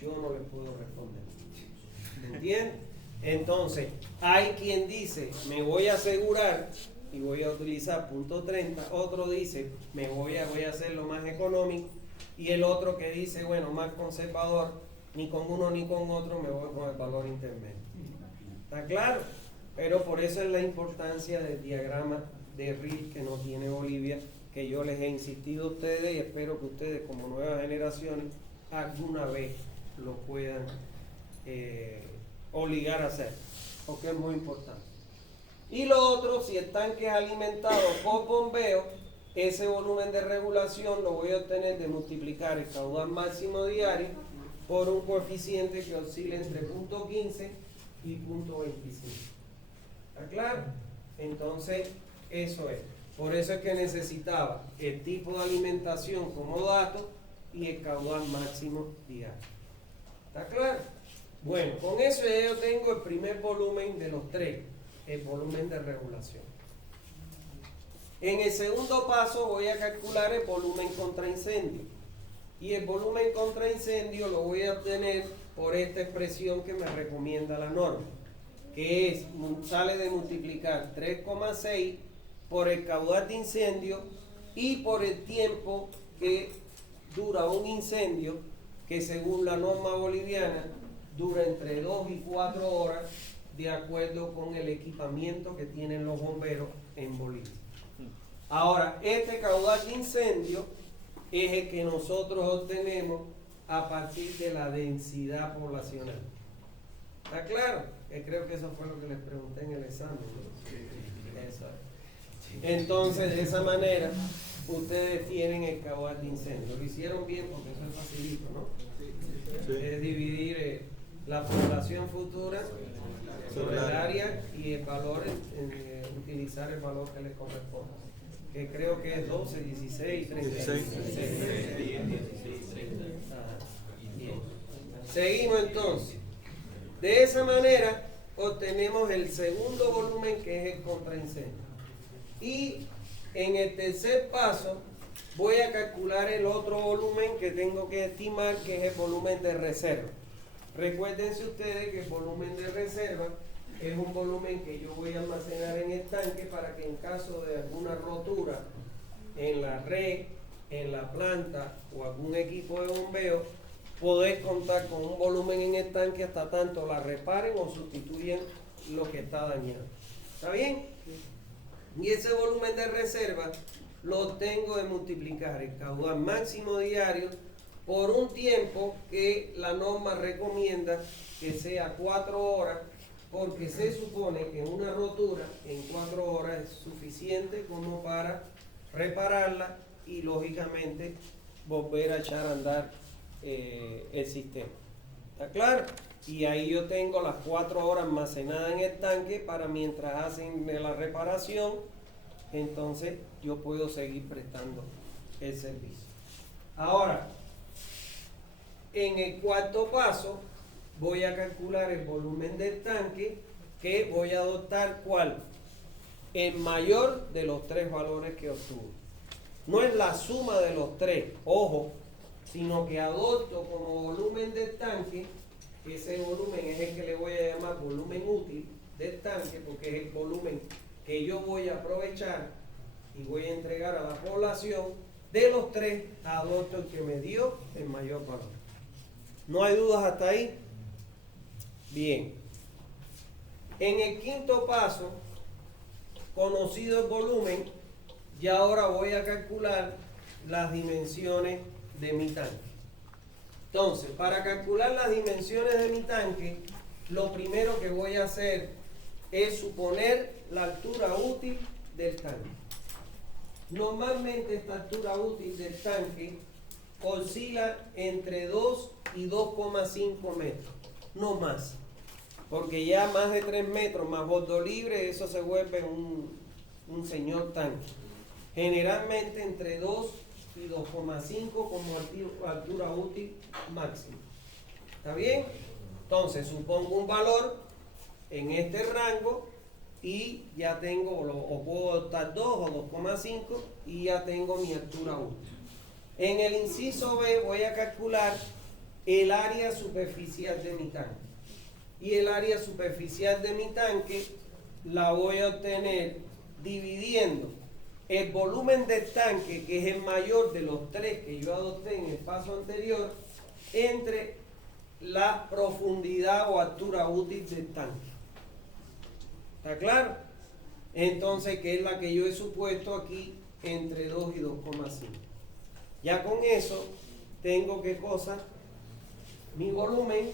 yo no les puedo responder. ¿Me entienden? Entonces, hay quien dice, me voy a asegurar y voy a utilizar 0.30, otro dice, voy a hacer lo más económico, y el otro que dice, bueno, más conservador, ni con uno ni con otro, me voy con el valor intermedio. ¿Está claro? Pero por eso es la importancia del diagrama de RIL que no tiene Bolivia, que yo les he insistido a ustedes y espero que ustedes como nuevas generaciones alguna vez lo puedan obligar a hacer, porque es muy importante. Y lo otro, si el tanque es alimentado por bombeo, ese volumen de regulación lo voy a obtener de multiplicar el caudal máximo diario por un coeficiente que oscila entre 0.15 y 0.25. ¿Está claro? Entonces, eso es. Por eso es que necesitaba el tipo de alimentación como dato y el caudal máximo diario. ¿Está claro? Bueno, con eso ya yo tengo el primer volumen de los tres, el volumen de regulación. En el segundo paso voy a calcular el volumen contra incendio. Y el volumen contra incendio lo voy a obtener por esta expresión que me recomienda la norma, que sale de multiplicar 3,6 por el caudal de incendio y por el tiempo que dura un incendio, que según la norma boliviana dura entre 2 y 4 horas, de acuerdo con el equipamiento que tienen los bomberos en Bolivia. Ahora, este caudal de incendio es el que nosotros obtenemos a partir de la densidad poblacional. ¿Está claro? Creo que eso fue lo que les pregunté en el examen, ¿no? Eso. Entonces, de esa manera, ustedes tienen el caudal de incendio. Lo hicieron bien porque eso es facilito, ¿no? Sí. Es dividir la población futura sobre el área y el valor, utilizar el valor que les corresponde. Que creo que es 12, 16, 36. Bien. Seguimos entonces. De esa manera obtenemos el segundo volumen, que es el contraincendio. Y en el tercer paso voy a calcular el otro volumen que tengo que estimar, que es el volumen de reserva. Recuérdense ustedes que el volumen de reserva es un volumen que yo voy a almacenar en el tanque para que en caso de alguna rotura en la red, en la planta o algún equipo de bombeo, poder contar con un volumen en el tanque hasta tanto la reparen o sustituyen lo que está dañado. ¿Está bien? Y ese volumen de reserva lo tengo de multiplicar el caudal máximo diario por un tiempo que la norma recomienda que sea 4 horas, porque se supone que una rotura en 4 horas es suficiente como para repararla y lógicamente volver a echar a andar el sistema. ¿Está claro? Y ahí yo tengo las 4 horas almacenadas en el tanque para mientras hacen la reparación, entonces yo puedo seguir prestando el servicio. Ahora, en el cuarto paso voy a calcular el volumen del tanque, que voy a adoptar ¿cuál? el mayor de los tres valores que obtuve. No es la suma de los tres, ojo, sino que adopto como volumen del tanque, ese volumen es el que le voy a llamar volumen útil del tanque, porque es el volumen que yo voy a aprovechar y voy a entregar a la población. De los tres, adopto el que me dio el mayor valor. ¿No hay dudas hasta ahí? Bien. En el quinto paso, conocido el volumen, ya ahora voy a calcular las dimensiones de mi tanque. Entonces, para calcular las dimensiones de mi tanque, lo primero que voy a hacer es suponer la altura útil del tanque. Normalmente esta altura útil del tanque oscila entre 2 y 2,5 metros, no más. Porque ya más de 3 metros más bordo libre, eso se vuelve un señor tanque. Generalmente entre 2 y 2,5 como altura útil máxima. ¿Está bien? Entonces supongo un valor en este rango y ya tengo, o puedo adoptar 2 o 2,5 y ya tengo mi altura útil. En el inciso B voy a calcular el área superficial de mi tanque. Y el área superficial de mi tanque la voy a obtener dividiendo el volumen del tanque, que es el mayor de los tres que yo adopté en el paso anterior, entre la profundidad o altura útil del tanque. ¿Está claro? Entonces, que es la que yo he supuesto aquí entre 2 y 2,5. Ya con eso tengo ¿qué cosa? Mi volumen,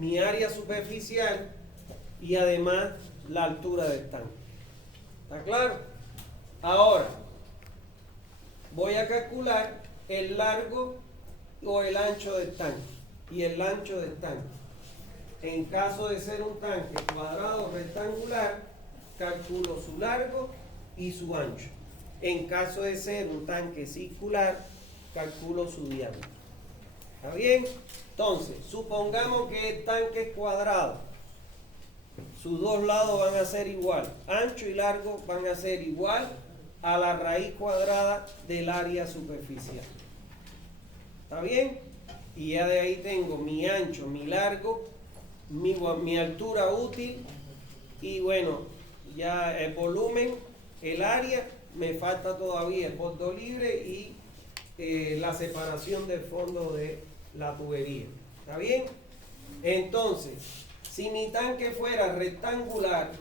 mi área superficial y además la altura del tanque. ¿Está claro? Ahora, voy a calcular el largo o el ancho del tanque y el ancho del tanque. En caso de ser un tanque cuadrado o rectangular, calculo su largo y su ancho. En caso de ser un tanque circular, calculo su diámetro. ¿Está bien? Entonces, supongamos que el tanque es cuadrado. Sus dos lados van a ser igual. Ancho y largo van a ser igual a la raíz cuadrada del área superficial. ¿Está bien? Y ya de ahí tengo mi ancho, mi largo, mi altura útil y bueno, ya el volumen, el área, me falta todavía el bordo libre y la separación del fondo de la tubería. ¿Está bien? Entonces, si mi tanque fuera rectangular,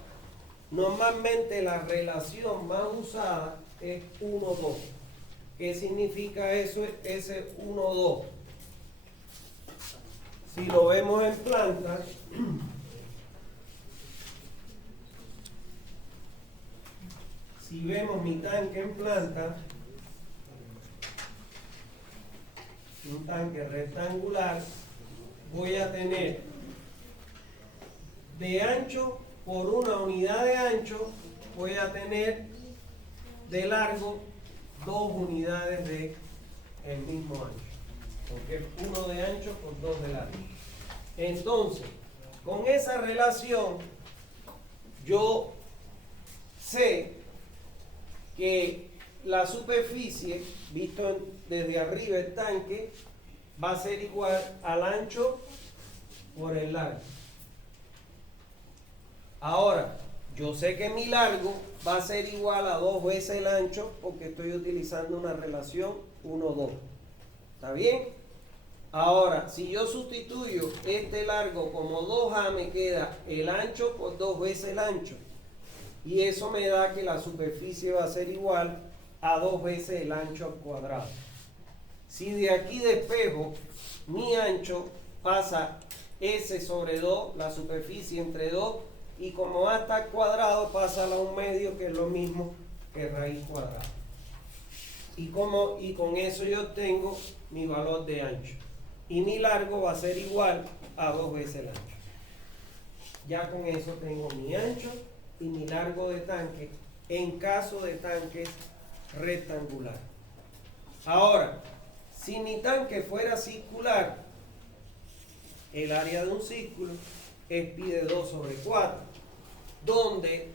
normalmente la relación más usada es 1:2. ¿Qué significa eso? Ese 1:2. Si lo vemos en planta, si vemos mi tanque en planta, un tanque rectangular, voy a tener de ancho por una unidad de ancho, voy a tener de largo 2 unidades de el mismo ancho, porque es 1 de ancho por 2 de largo. Entonces, con esa relación, yo sé que la superficie, visto desde arriba el tanque, va a ser igual al ancho por el largo. Ahora, yo sé que mi largo va a ser igual a 2 veces el ancho porque estoy utilizando una relación 1:2. ¿Está bien? Ahora, si yo sustituyo este largo como 2A, me queda el ancho por 2 veces el ancho. Y eso me da que la superficie va a ser igual a 2 veces el ancho al cuadrado. Si de aquí despejo mi ancho, pasa S sobre 2, la superficie entre 2, y como A está al cuadrado, pasa a la 1/2, que es lo mismo que raíz cuadrada. Y con eso yo obtengo mi valor de ancho. Y mi largo va a ser igual a 2 veces el ancho. Ya con eso tengo mi ancho y mi largo de tanque en caso de tanques rectangular. Ahora, si mi tanque fuera circular, el área de un círculo es pi de 2 sobre 4, donde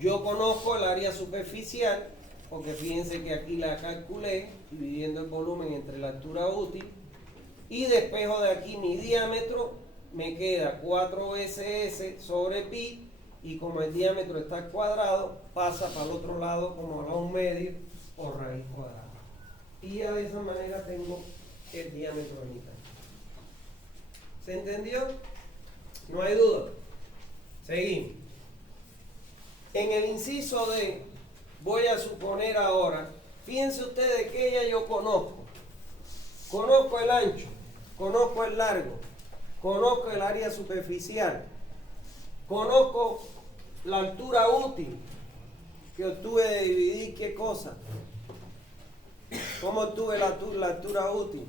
Yo conozco el área superficial, porque fíjense que aquí la calculé, dividiendo el volumen entre la altura útil, y despejo de aquí mi diámetro, me queda 4 SS sobre pi, y como el diámetro está cuadrado, pasa para el otro lado como a un medio o raíz cuadrada. Y ya de esa manera tengo el diámetro de mi tanque. ¿Se entendió? No hay duda. Seguimos. En el inciso D, voy a suponer ahora, fíjense ustedes que ya yo conozco. Conozco el ancho, conozco el largo, conozco el área superficial, conozco la altura útil que obtuve de dividir qué cosa. ¿Cómo obtuve la altura útil?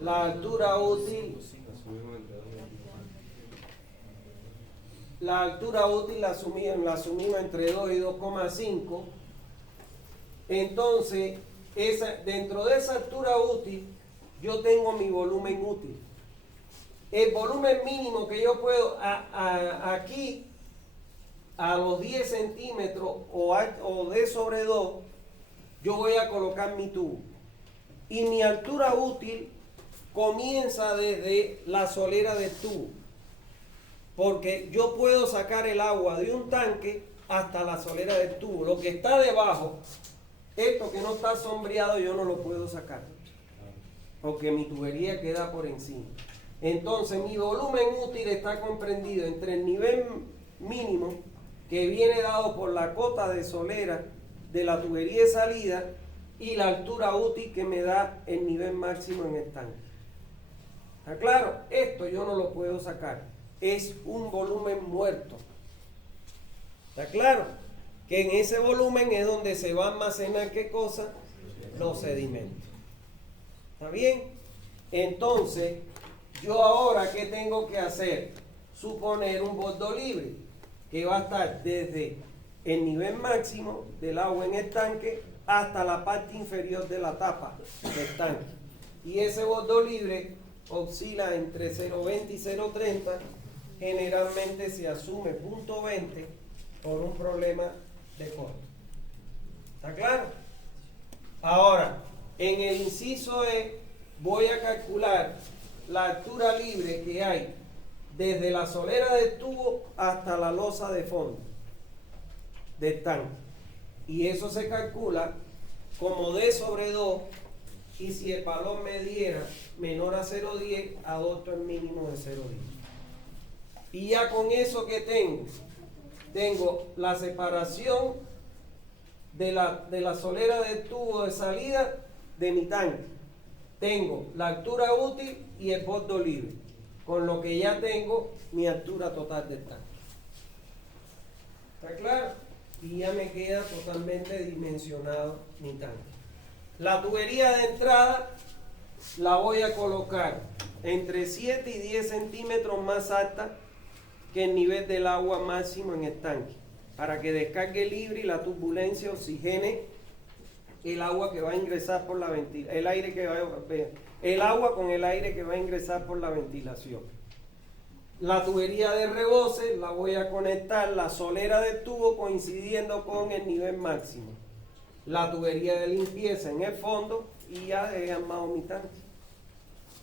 La altura útil. La altura útil la asumimos entre 2 y 2,5. Entonces, dentro de esa altura útil, yo tengo mi volumen útil. El volumen mínimo que yo puedo aquí, a los 10 centímetros o D sobre 2, yo voy a colocar mi tubo. Y mi altura útil comienza desde la solera del tubo. Porque yo puedo sacar el agua de un tanque hasta la solera del tubo. Lo que está debajo, esto que no está sombreado, yo no lo puedo sacar. Porque mi tubería queda por encima. Entonces mi volumen útil está comprendido entre el nivel mínimo, que viene dado por la cota de solera de la tubería de salida, y la altura útil que me da el nivel máximo en el tanque. ¿Está claro? Esto yo no lo puedo sacar. Es un volumen muerto. ¿Está claro? Que en ese volumen es donde se va a almacenar ¿qué cosa? Los sedimentos. ¿Está bien? Entonces, yo ahora ¿qué tengo que hacer? Suponer un bordo libre que va a estar desde el nivel máximo del agua en el tanque hasta la parte inferior de la tapa del tanque. Y ese bordo libre oscila entre 0,20 y 0,30. Generalmente se asume 0,20 por un problema de corte. ¿Está claro? Ahora, en el inciso E voy a calcular la altura libre que hay desde la solera del tubo hasta la losa de fondo del tanque. Y eso se calcula como D sobre 2, y si el valor me diera menor a 0,10, adopto el mínimo de 0,10. Y ya con eso que tengo la separación de la solera del tubo de salida de mi tanque. Tengo la altura útil y el bordo libre, con lo que ya tengo mi altura total del tanque. ¿Está claro? Y ya me queda totalmente dimensionado mi tanque. La tubería de entrada la voy a colocar entre 7 y 10 centímetros más alta que el nivel del agua máximo en el tanque, para que descargue libre y la turbulencia oxigene el agua que va a ingresar por la ventilación, el agua con el aire que va a ingresar por la ventilación. La tubería de rebose la voy a conectar la solera del tubo coincidiendo con el nivel máximo. La tubería de limpieza en el fondo, y ya he armado mi tanque.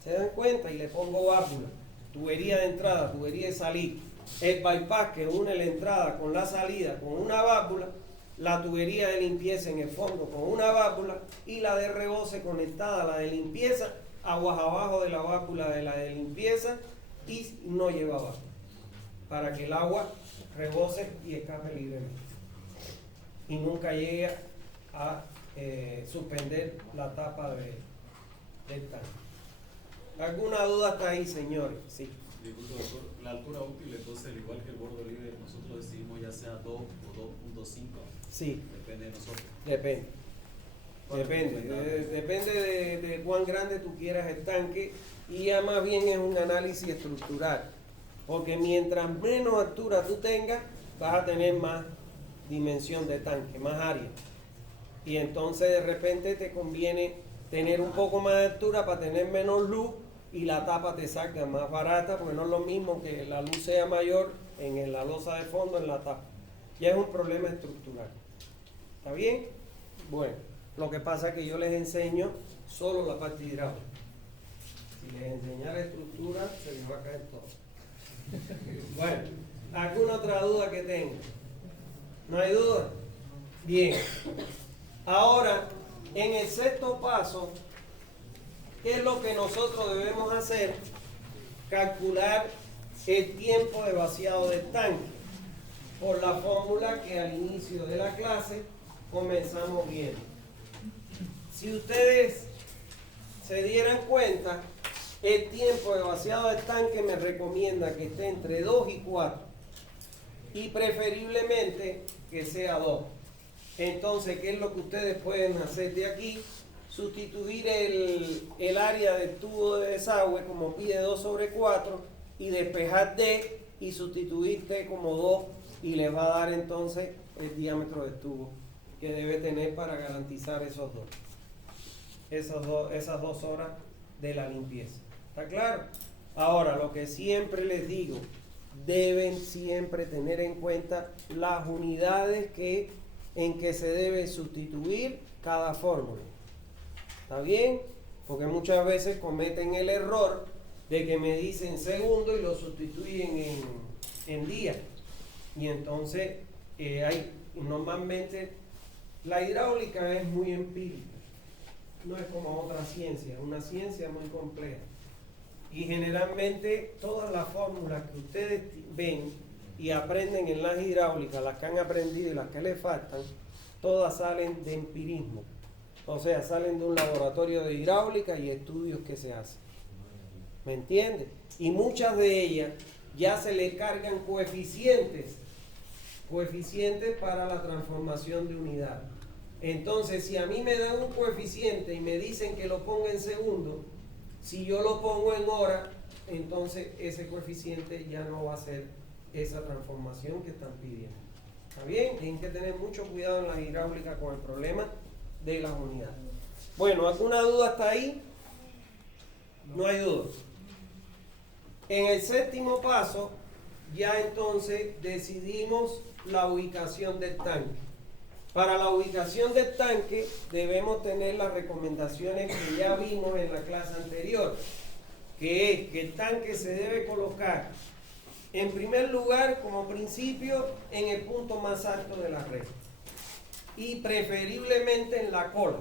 ¿Se dan cuenta? Y le pongo válvula, tubería de entrada, tubería de salida, el bypass que une la entrada con la salida con una válvula, la tubería de limpieza en el fondo con una válvula, y la de rebose conectada a la de limpieza, aguas abajo de la válvula de la de limpieza, y no lleva válvula, para que el agua rebose y escape libremente y nunca llegue a suspender la tapa del tanque. ¿Alguna duda hasta ahí, señores? Sí. Doctor, la altura útil, entonces, al igual que el bordo libre, nosotros decidimos ya sea 2 o 2.5. Sí. Depende de nosotros. Depende de cuán grande tú quieras el tanque, y ya más bien es un análisis estructural, porque mientras menos altura tú tengas, vas a tener más dimensión de tanque, más área, y entonces de repente te conviene tener un poco más de altura para tener menos luz y la tapa te salga más barata, porque no es lo mismo que la luz sea mayor en la losa de fondo en la tapa. Ya es un problema estructural. ¿Está bien? Bueno, lo que pasa es que yo les enseño solo la parte hidráulica. Si les enseñara estructura, se les va a caer todo. Bueno, ¿alguna otra duda que tengan? ¿No hay duda? Bien. Ahora, en el sexto paso, ¿qué es lo que nosotros debemos hacer? Calcular el tiempo de vaciado del tanque, por la fórmula que al inicio de la clase comenzamos viendo. Si ustedes se dieran cuenta, el tiempo de vaciado del tanque me recomienda que esté entre 2 y 4 y preferiblemente que sea 2. Entonces, ¿qué es lo que ustedes pueden hacer de aquí? Sustituir el área del tubo de desagüe como pide 2/4 y despejar D y sustituir T como 2 y les va a dar entonces el diámetro del tubo que debe tener para garantizar esas 2 horas de la limpieza. ¿Está claro? Ahora, lo que siempre les digo, deben siempre tener en cuenta las unidades en que se debe sustituir cada fórmula. ¿Está bien? Porque muchas veces cometen el error de que me dicen segundo y lo sustituyen en día. Y entonces normalmente la hidráulica es muy empírica. No es como otra ciencia, es una ciencia muy compleja. Y generalmente todas las fórmulas que ustedes ven y aprenden en las hidráulicas, las que han aprendido y las que les faltan, todas salen de empirismo. O sea, salen de un laboratorio de hidráulica y estudios que se hacen. ¿Me entiendes? Y muchas de ellas ya se le cargan coeficientes para la transformación de unidad. Entonces, si a mí me dan un coeficiente y me dicen que lo ponga en segundo, si yo lo pongo en hora, entonces ese coeficiente ya no va a ser esa transformación que están pidiendo. ¿Está bien? Tienen que tener mucho cuidado en la hidráulica con el problema de las unidades. Bueno, ¿alguna duda hasta ahí? No hay duda. En el séptimo paso, ya entonces decidimos la ubicación del tanque. Para la ubicación del tanque debemos tener las recomendaciones que ya vimos en la clase anterior, que es que el tanque se debe colocar en primer lugar, como principio, en el punto más alto de la red y preferiblemente en la cola.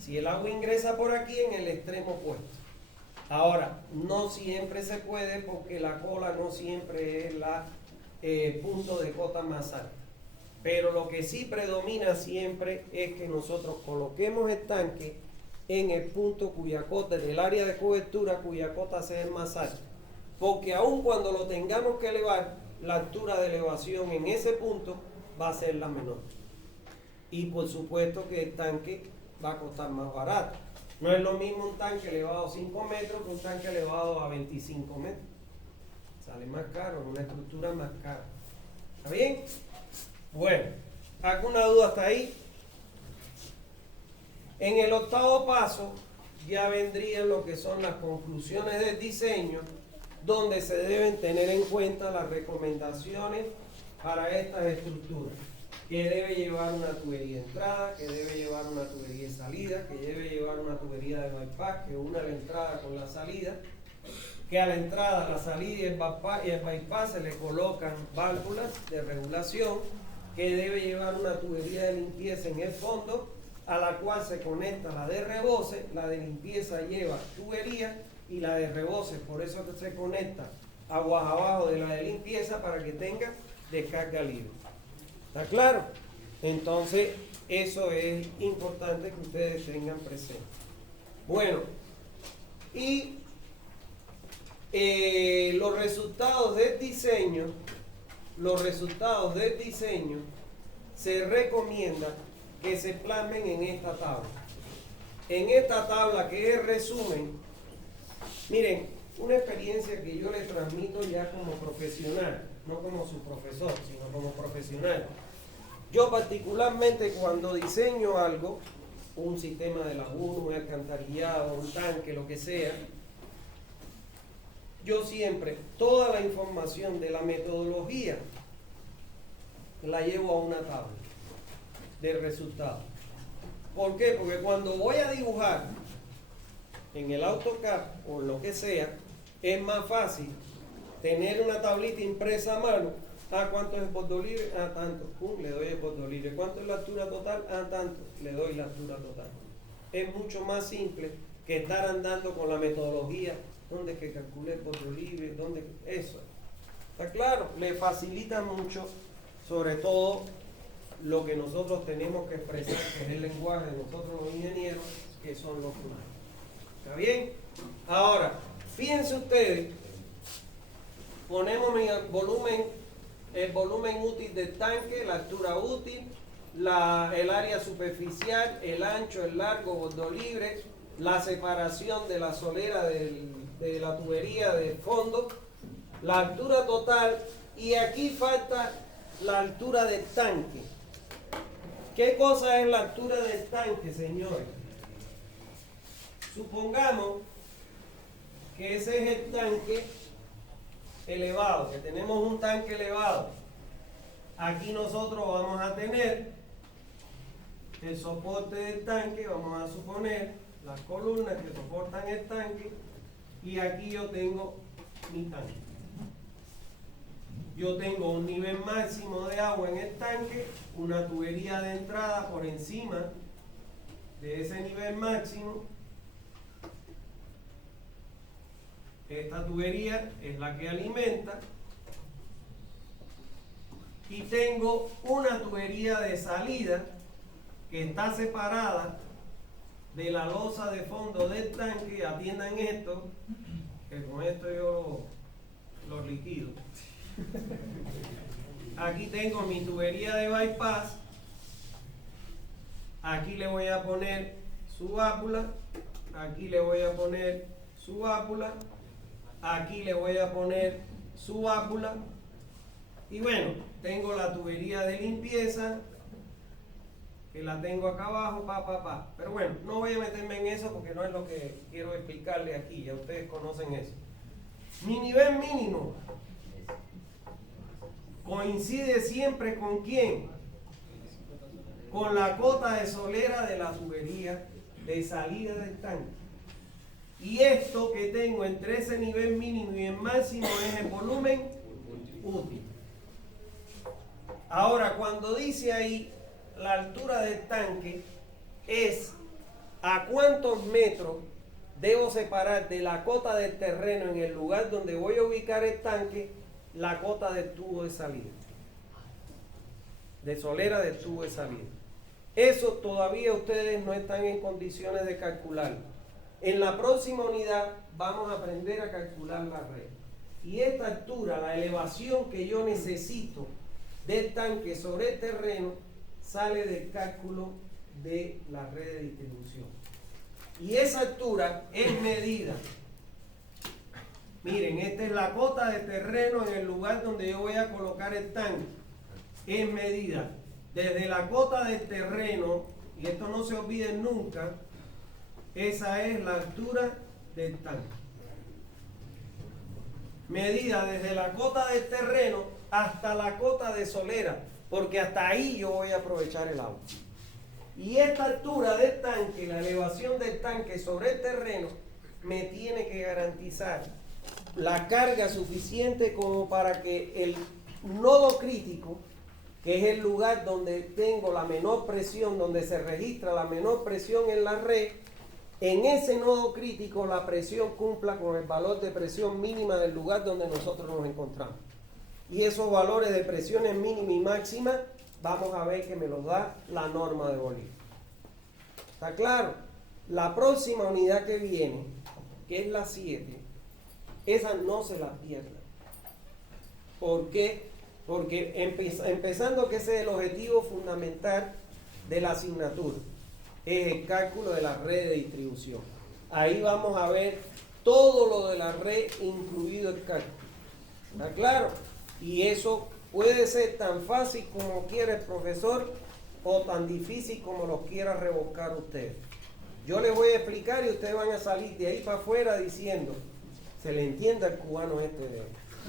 Si el agua ingresa por aquí, en el extremo opuesto. Ahora, no siempre se puede porque la cola no siempre es el punto de cota más alto. Pero lo que sí predomina siempre es que nosotros coloquemos el tanque en el punto cuya cota, del área de cobertura cuya cota sea el más alto. Porque aun cuando lo tengamos que elevar, la altura de elevación en ese punto va a ser la menor. Y por supuesto que el tanque va a costar más barato. No es lo mismo un tanque elevado a 5 metros que un tanque elevado a 25 metros. Sale más caro, una estructura más cara. ¿Está bien? Bueno, ¿alguna duda hasta ahí? En el octavo paso ya vendrían lo que son las conclusiones del diseño, donde se deben tener en cuenta las recomendaciones para estas estructuras, que debe llevar una tubería de entrada, que debe llevar una tubería de salida, que debe llevar una tubería de bypass, que una la entrada con la salida, que a la entrada, la salida y el bypass se le colocan válvulas de regulación, que debe llevar una tubería de limpieza en el fondo, a la cual se conecta la de rebose. La de limpieza lleva tubería y la de rebose, por eso que se conecta aguas abajo de la de limpieza para que tenga descarga libre. ¿Está claro? Entonces, eso es importante que ustedes tengan presente. Bueno, y los resultados del diseño se recomienda que se plasmen en esta tabla. En esta tabla, que es el resumen, miren, una experiencia que yo les transmito ya como profesional, no como su profesor, sino como profesional. Yo particularmente cuando diseño algo, un sistema de laguna, un alcantarillado, un tanque, lo que sea, yo siempre, toda la información de la metodología la llevo a una tabla de resultados. ¿Por qué? Porque cuando voy a dibujar en el AutoCAD o lo que sea, es más fácil tener una tablita impresa a mano. ¿Cuánto es el bordo libre? Tanto. Le doy el bordo libre. ¿Cuánto es la altura total? Tanto. Le doy la altura total. Es mucho más simple que estar andando con la metodología. ¿Dónde es que calculé el bordo libre? ¿Dónde? Eso. ¿Está claro? Le facilita mucho, sobre todo, lo que nosotros tenemos que expresar, que es el lenguaje de nosotros los ingenieros, que son los humanos. ¿Está bien? Ahora, fíjense ustedes, ponemos el volumen útil del tanque, la altura útil, el área superficial, el ancho, el largo, bordo libre, la separación de la solera de la tubería de fondo, la altura total, y aquí falta la altura del tanque. ¿Qué cosa es la altura del tanque, señores? Supongamos que ese es el tanque elevado, que tenemos un tanque elevado. Aquí nosotros vamos a tener el soporte del tanque, vamos a suponer las columnas que soportan el tanque, y aquí yo tengo mi tanque. Yo tengo un nivel máximo de agua en el tanque, una tubería de entrada por encima de ese nivel máximo. Esta tubería es la que alimenta. Y tengo una tubería de salida que está separada de la losa de fondo del tanque. Atiendan esto, que con esto yo lo liquido. Aquí tengo mi tubería de bypass. Aquí le voy a poner su válvula. Aquí le voy a poner su válvula. Aquí le voy a poner su válvula. Y bueno, tengo la tubería de limpieza, que la tengo acá abajo, Pero bueno, no voy a meterme en eso porque no es lo que quiero explicarle aquí. Ya ustedes conocen eso. Mi nivel mínimo coincide siempre ¿con quién? Con la cota de solera de la tubería de salida del tanque. Y esto que tengo entre ese nivel mínimo y el máximo es el volumen útil. Ahora, cuando dice ahí la altura del tanque, es a cuántos metros debo separar de la cota del terreno en el lugar donde voy a ubicar el tanque, la cota del tubo de salida, de solera del tubo de salida. Eso todavía ustedes no están en condiciones de calcularlo. En la próxima unidad vamos a aprender a calcular la red. Y esta altura, la elevación que yo necesito del tanque sobre el terreno, sale del cálculo de la red de distribución. Y esa altura es medida. Miren, esta es la cota de terreno en el lugar donde yo voy a colocar el tanque. Es medida desde la cota del terreno, y esto no se olviden nunca, esa es la altura del tanque. Medida desde la cota del terreno hasta la cota de solera, porque hasta ahí yo voy a aprovechar el agua. Y esta altura del tanque, la elevación del tanque sobre el terreno, me tiene que garantizar la carga suficiente como para que el nodo crítico, que es el lugar donde tengo la menor presión, donde se registra la menor presión en la red, en ese nodo crítico la presión cumpla con el valor de presión mínima del lugar donde nosotros nos encontramos. Y esos valores de presiones mínima y máxima, vamos a ver que me los da la norma de Bolívar. ¿Está claro? La próxima unidad que viene, que es la 7, esa no se la pierdan. ¿Por qué? Porque empezando que ese es el objetivo fundamental de la asignatura, es el cálculo de la red de distribución. Ahí vamos a ver todo lo de la red, incluido el cálculo. ¿Está claro? Y eso puede ser tan fácil como quiera el profesor o tan difícil como lo quiera revolcar usted. Yo les voy a explicar y ustedes van a salir de ahí para afuera diciendo, Se le entiende al cubano este de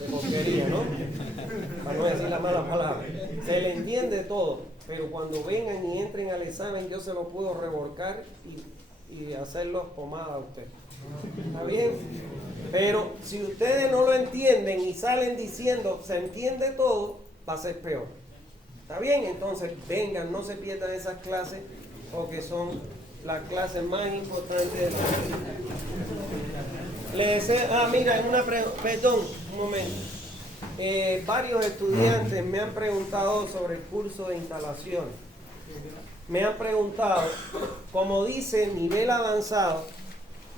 porquería, ¿no? Para no decir la mala palabra. Se le entiende todo, pero cuando vengan y entren al examen yo se lo puedo revolcar y hacerlos pomada a usted. ¿Está bien? Pero si ustedes no lo entienden y salen diciendo se entiende todo, va a ser peor. ¿Está bien? Entonces vengan, no se pierdan esas clases porque son las clases más importantes de la vida. Le deseo, mira, perdón, un momento. Varios estudiantes me han preguntado sobre el curso de instalación. Me han preguntado, como dice nivel avanzado,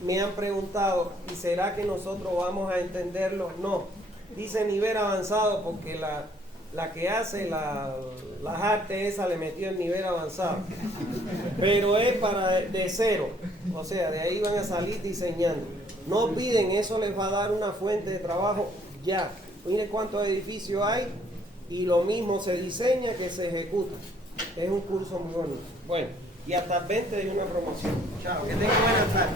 me han preguntado, ¿y será que nosotros vamos a entenderlo? No, dice nivel avanzado porque la que hace las artes esa le metió el nivel avanzado. Pero es de cero, o sea, de ahí van a salir diseñando. No olviden, eso les va a dar una fuente de trabajo ya. Miren cuántos edificios hay y lo mismo se diseña que se ejecuta. Es un curso muy bonito. Bueno, y hasta el 20 hay una promoción. Chao, que tengan buenas tardes.